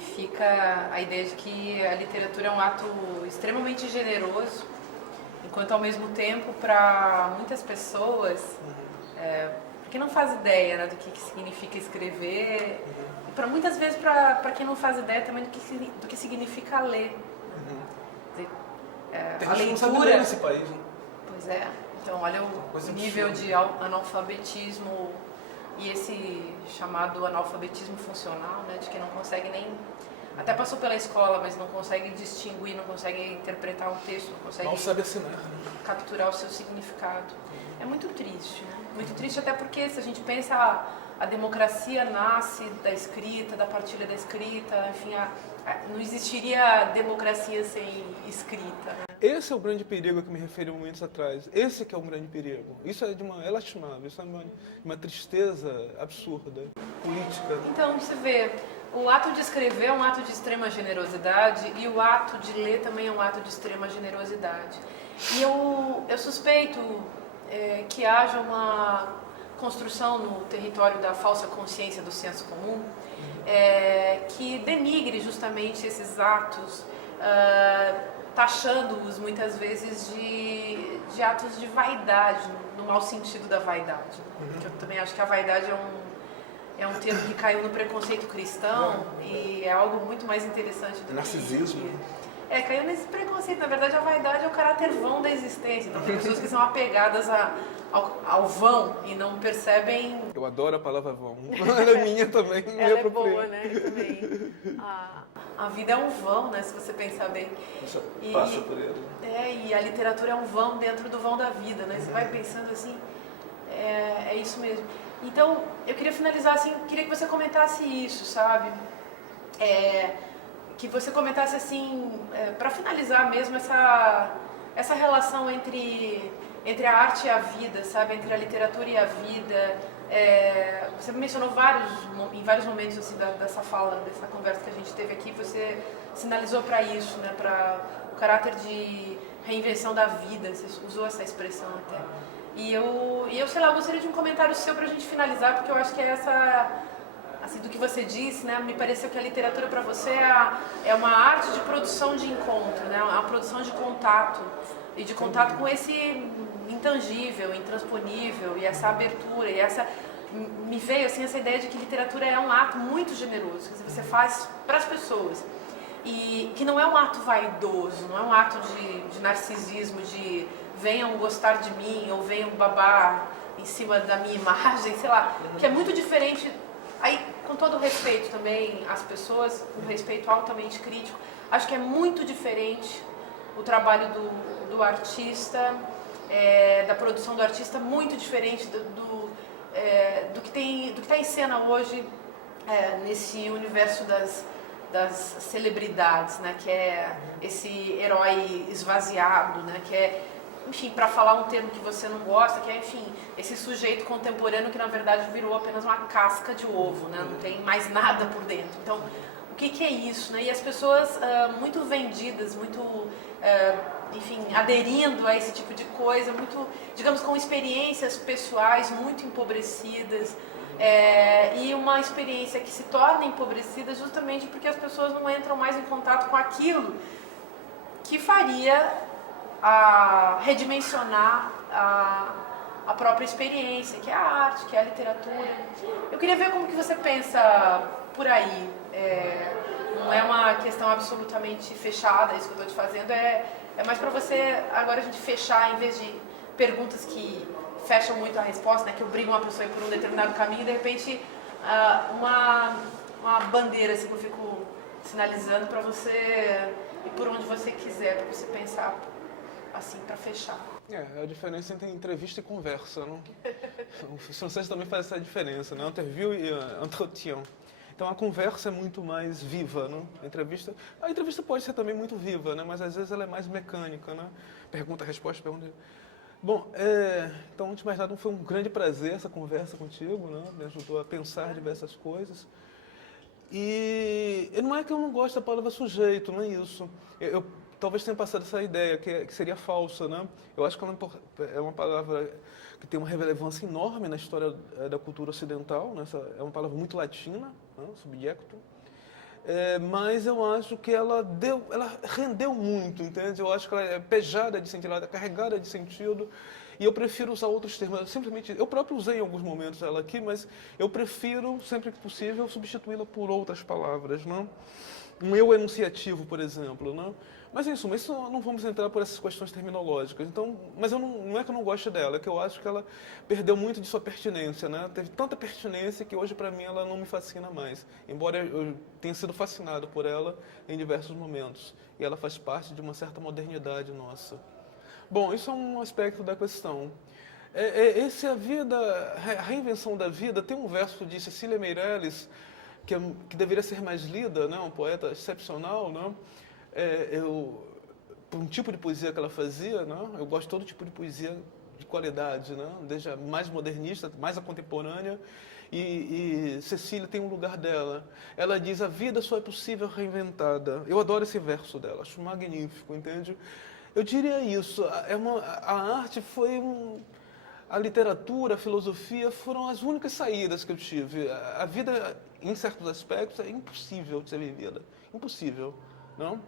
fica a ideia de que a literatura é um ato extremamente generoso, enquanto ao mesmo tempo, para muitas pessoas, que não faz ideia, né, do que significa escrever, e para muitas vezes para quem não faz ideia também do que significa ler. Tem A responsabilidade leitura nesse país, né? Pois é. Então, olha o nível de analfabetismo e esse chamado analfabetismo funcional, né, de que não consegue nem... Até passou pela escola, mas não consegue distinguir, não consegue interpretar um texto, não consegue... Não sabe assinar. Capturar o seu significado. É muito triste, né? Muito triste até porque, se a gente pensa, a democracia nasce da escrita, da partilha da escrita, enfim, não existiria democracia sem escrita, né? Esse é o grande perigo a que me referi momentos atrás. Esse que é um grande perigo. Isso é lastimável, isso é uma tristeza absurda, política. Então, você vê, o ato de escrever é um ato de extrema generosidade e o ato de ler também é um ato de extrema generosidade. E eu suspeito que haja uma construção no território da falsa consciência do senso comum que denigre justamente esses atos, taxando-os muitas vezes de atos de vaidade, no mau sentido da vaidade. Eu também acho que a vaidade é um termo que caiu no preconceito cristão e é algo muito mais interessante do que... Narcisismo. Caiu nesse preconceito. Na verdade, a vaidade é o caráter vão da existência. Então, tem pessoas que são apegadas ao vão e não percebem... Eu adoro a palavra vão. É minha também. Ela é boa, né? Eu também. A vida é um vão, né? Se você pensar bem. Passa por ele. E a literatura é um vão dentro do vão da vida, né? Você vai pensando assim, é isso mesmo. Então, eu queria finalizar assim, queria que você comentasse isso, sabe? Que você comentasse assim, para finalizar mesmo essa relação entre a arte e a vida, sabe? Entre a literatura e a vida. Você mencionou em vários momentos assim, dessa fala, dessa conversa que a gente teve aqui, você sinalizou para isso, né? Para o caráter de reinvenção da vida, você usou essa expressão até. E eu sei lá, gostaria de um comentário seu para a gente finalizar, porque eu acho que assim, do que você disse, né, me pareceu que a literatura para você é uma arte de produção de encontro, né, uma produção de contato, e de contato com esse intangível, intransponível, e essa abertura, e me veio assim, essa ideia de que literatura é um ato muito generoso, que você faz para as pessoas, e que não é um ato vaidoso, não é um ato de narcisismo, de venham gostar de mim, ou venham babar em cima da minha imagem, sei lá, que é muito diferente. Aí, com todo respeito também às pessoas, um respeito altamente crítico, acho que é muito diferente o trabalho do artista, da produção do artista, muito diferente do que está em cena hoje nesse universo das celebridades, né, que é esse herói esvaziado, né, que é, enfim, para falar um termo que você não gosta, que é, enfim, esse sujeito contemporâneo que na verdade virou apenas uma casca de ovo, né? Não tem mais nada por dentro. Então, o que é isso, né? E as pessoas muito vendidas, muito, enfim, aderindo a esse tipo de coisa, muito, digamos, com experiências pessoais muito empobrecidas, e uma experiência que se torna empobrecida justamente porque as pessoas não entram mais em contato com aquilo que faria redimensionar a própria experiência, que é a arte, que é a literatura. Eu queria ver como que você pensa por aí. Não é uma questão absolutamente fechada, isso que eu estou te fazendo, é mais para você, agora a gente fechar, em vez de perguntas que fecham muito a resposta, né, que obrigam a pessoa a ir por um determinado caminho, de repente uma bandeira assim, que eu fico sinalizando para você ir por onde você quiser, para você pensar assim, para fechar. A diferença entre entrevista e conversa, não? Os franceses também fazem essa diferença, né? Interview e entretien. Então a conversa é muito mais viva, não? A entrevista pode ser também muito viva, né? Mas às vezes ela é mais mecânica, né? Pergunta, resposta, pergunta. Bom, então antes de mais nada, foi um grande prazer essa conversa contigo, né? Me ajudou a pensar diversas coisas. E não é que eu não gosto da palavra sujeito, não é isso. Eu talvez tenha passado essa ideia, que seria falsa, né? Eu acho que ela é uma palavra que tem uma relevância enorme na história da cultura ocidental, né? É uma palavra muito latina, né? Subjecto. Mas eu acho que ela rendeu muito, entende? Eu acho que ela é pejada de sentido, ela é carregada de sentido, e eu prefiro usar outros termos. Eu próprio usei em alguns momentos ela aqui, mas eu prefiro, sempre que possível, substituí-la por outras palavras, não? um eu enunciativo, por exemplo, né? Mas, em suma, isso não vamos entrar por essas questões terminológicas. Então, mas eu não é que eu não goste dela, é que eu acho que ela perdeu muito de sua pertinência, né? Teve tanta pertinência que hoje, para mim, ela não me fascina mais. Embora eu tenha sido fascinado por ela em diversos momentos. E ela faz parte de uma certa modernidade nossa. Bom, isso é um aspecto da questão. Esse é a vida, a reinvenção da vida. Tem um verso de Cecília Meirelles que deveria ser mais lida, né? Um poeta excepcional, né? Por um tipo de poesia que ela fazia, né? Eu gosto de todo tipo de poesia de qualidade, né? Desde a mais modernista, mais a contemporânea. E Cecília tem um lugar dela. Ela diz: a vida só é possível reinventada. Eu adoro esse verso dela, acho magnífico, entende? Eu diria isso. A arte foi a literatura, a filosofia foram as únicas saídas que eu tive. A vida, em certos aspectos, é impossível de ser vivida. Impossível, não?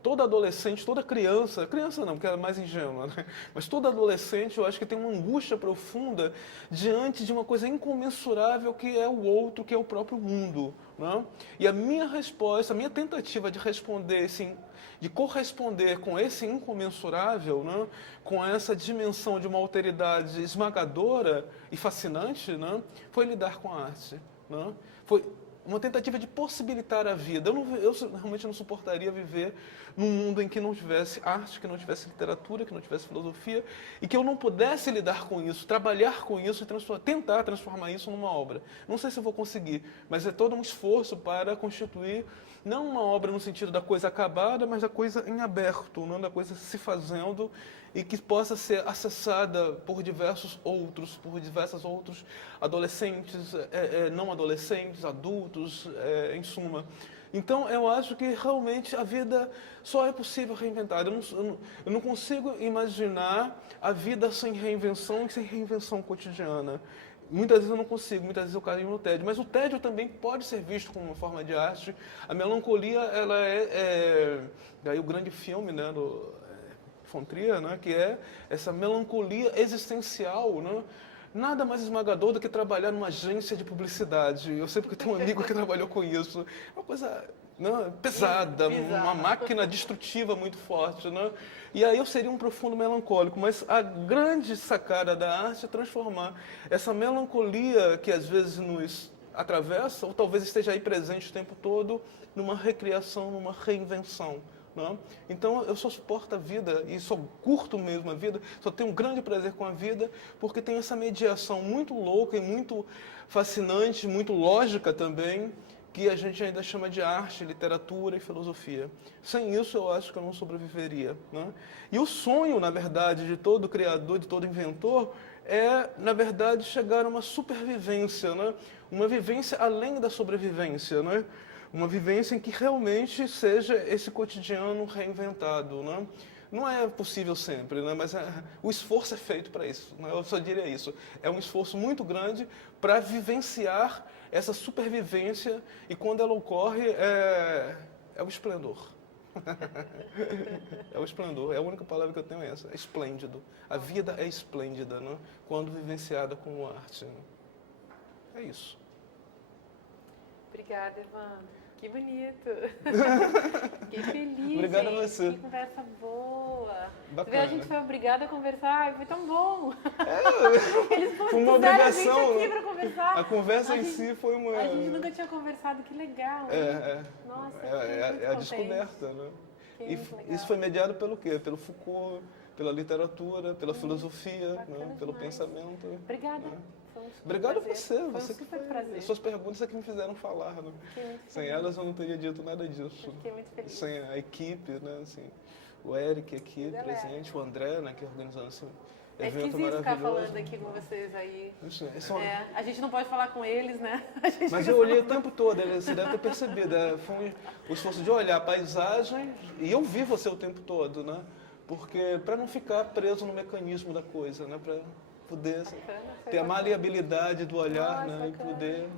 Toda adolescente, toda criança não, porque ela é mais ingênua, né? Mas toda adolescente, eu acho que tem uma angústia profunda diante de uma coisa incomensurável que é o outro, que é o próprio mundo, né? E a minha resposta, a minha tentativa de responder, assim, de corresponder com esse incomensurável, né? Com essa dimensão de uma alteridade esmagadora e fascinante, né? Foi lidar com a arte, né? Foi uma tentativa de possibilitar a vida. Eu realmente não suportaria viver num mundo em que não tivesse arte, que não tivesse literatura, que não tivesse filosofia, e que eu não pudesse lidar com isso, trabalhar com isso e tentar transformar isso numa obra. Não sei se eu vou conseguir, mas é todo um esforço para constituir não uma obra no sentido da coisa acabada, mas da coisa em aberto, não da coisa se fazendo e que possa ser acessada por diversos outros adolescentes, não adolescentes, adultos, em suma. Então, eu acho que realmente a vida só é possível reinventar. Eu não consigo imaginar a vida sem reinvenção e sem reinvenção cotidiana. Muitas vezes eu não consigo, muitas vezes eu caio no tédio. Mas o tédio também pode ser visto como uma forma de arte. A melancolia, ela daí o grande filme, né, do von Trier, né, que é essa melancolia existencial, né? Nada mais esmagador do que trabalhar numa agência de publicidade. Eu sei porque tenho um amigo que trabalhou com isso. É uma coisa, né, pesada, uma máquina destrutiva muito forte, né? E aí eu seria um profundo melancólico, mas a grande sacada da arte é transformar essa melancolia que às vezes nos atravessa, ou talvez esteja aí presente o tempo todo, numa recriação, numa reinvenção. Não? Então eu só suporto a vida e só curto mesmo a vida, só tenho um grande prazer com a vida, porque tem essa mediação muito louca e muito fascinante, muito lógica também, que a gente ainda chama de arte, literatura e filosofia. Sem isso eu acho que eu não sobreviveria. Né? E o sonho, na verdade, de todo criador, de todo inventor, é, na verdade, chegar a uma supervivência, né? Uma vivência além da sobrevivência, né? Uma vivência em que realmente seja esse cotidiano reinventado, né? Não é possível sempre, né? Mas o esforço é feito para isso. Né? Eu só diria isso. É um esforço muito grande para vivenciar essa supervivência e quando ela ocorre é o esplendor. É o esplendor. É a única palavra que eu tenho é essa. É esplêndido. A vida é esplêndida, né? Quando vivenciada como arte. Né? É isso. Obrigada, Evandro. Que bonito. Fiquei feliz. Obrigado gente. a você. Que conversa boa. Bacana. A gente foi obrigada a conversar. Ai, foi tão bom. Eles Foi uma puseram obrigação. a gente aqui para conversar. A conversa em si foi uma... A gente nunca tinha conversado. Que legal. Nossa, é a descoberta, né? E isso foi mediado pelo quê? Pelo Foucault, pela literatura, pela filosofia, né? Pelo pensamento. Obrigada. Né? Obrigado a você. Você que super prazer. Suas perguntas é que me fizeram falar. Né? Sem elas eu não teria dito nada disso. Fiquei muito feliz. Sem a equipe, né? Assim, o Eric aqui presente, o André, né? Que organizando esse evento maravilhoso. Ficar falando aqui com vocês aí. A gente não pode falar com eles, né? Mas eu olhei o tempo todo, você deve ter percebido. Foi o esforço de olhar a paisagem e eu vi você o tempo todo, né? Porque para não ficar preso no mecanismo da coisa, né? Para poder ter a maleabilidade do olhar, né? E poder...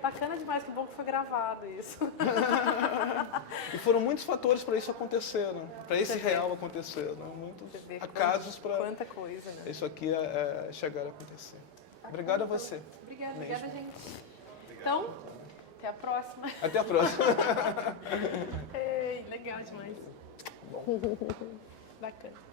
Bacana demais, que bom que foi gravado isso. E foram muitos fatores para isso acontecer, né? Para esse real acontecer, né? Muitos acasos para quanta coisa, né? Isso aqui chegar a acontecer. Obrigado a você. Obrigada, gente. Então, Até a próxima. Até a próxima. Ei, legal demais. Bom. Bacana.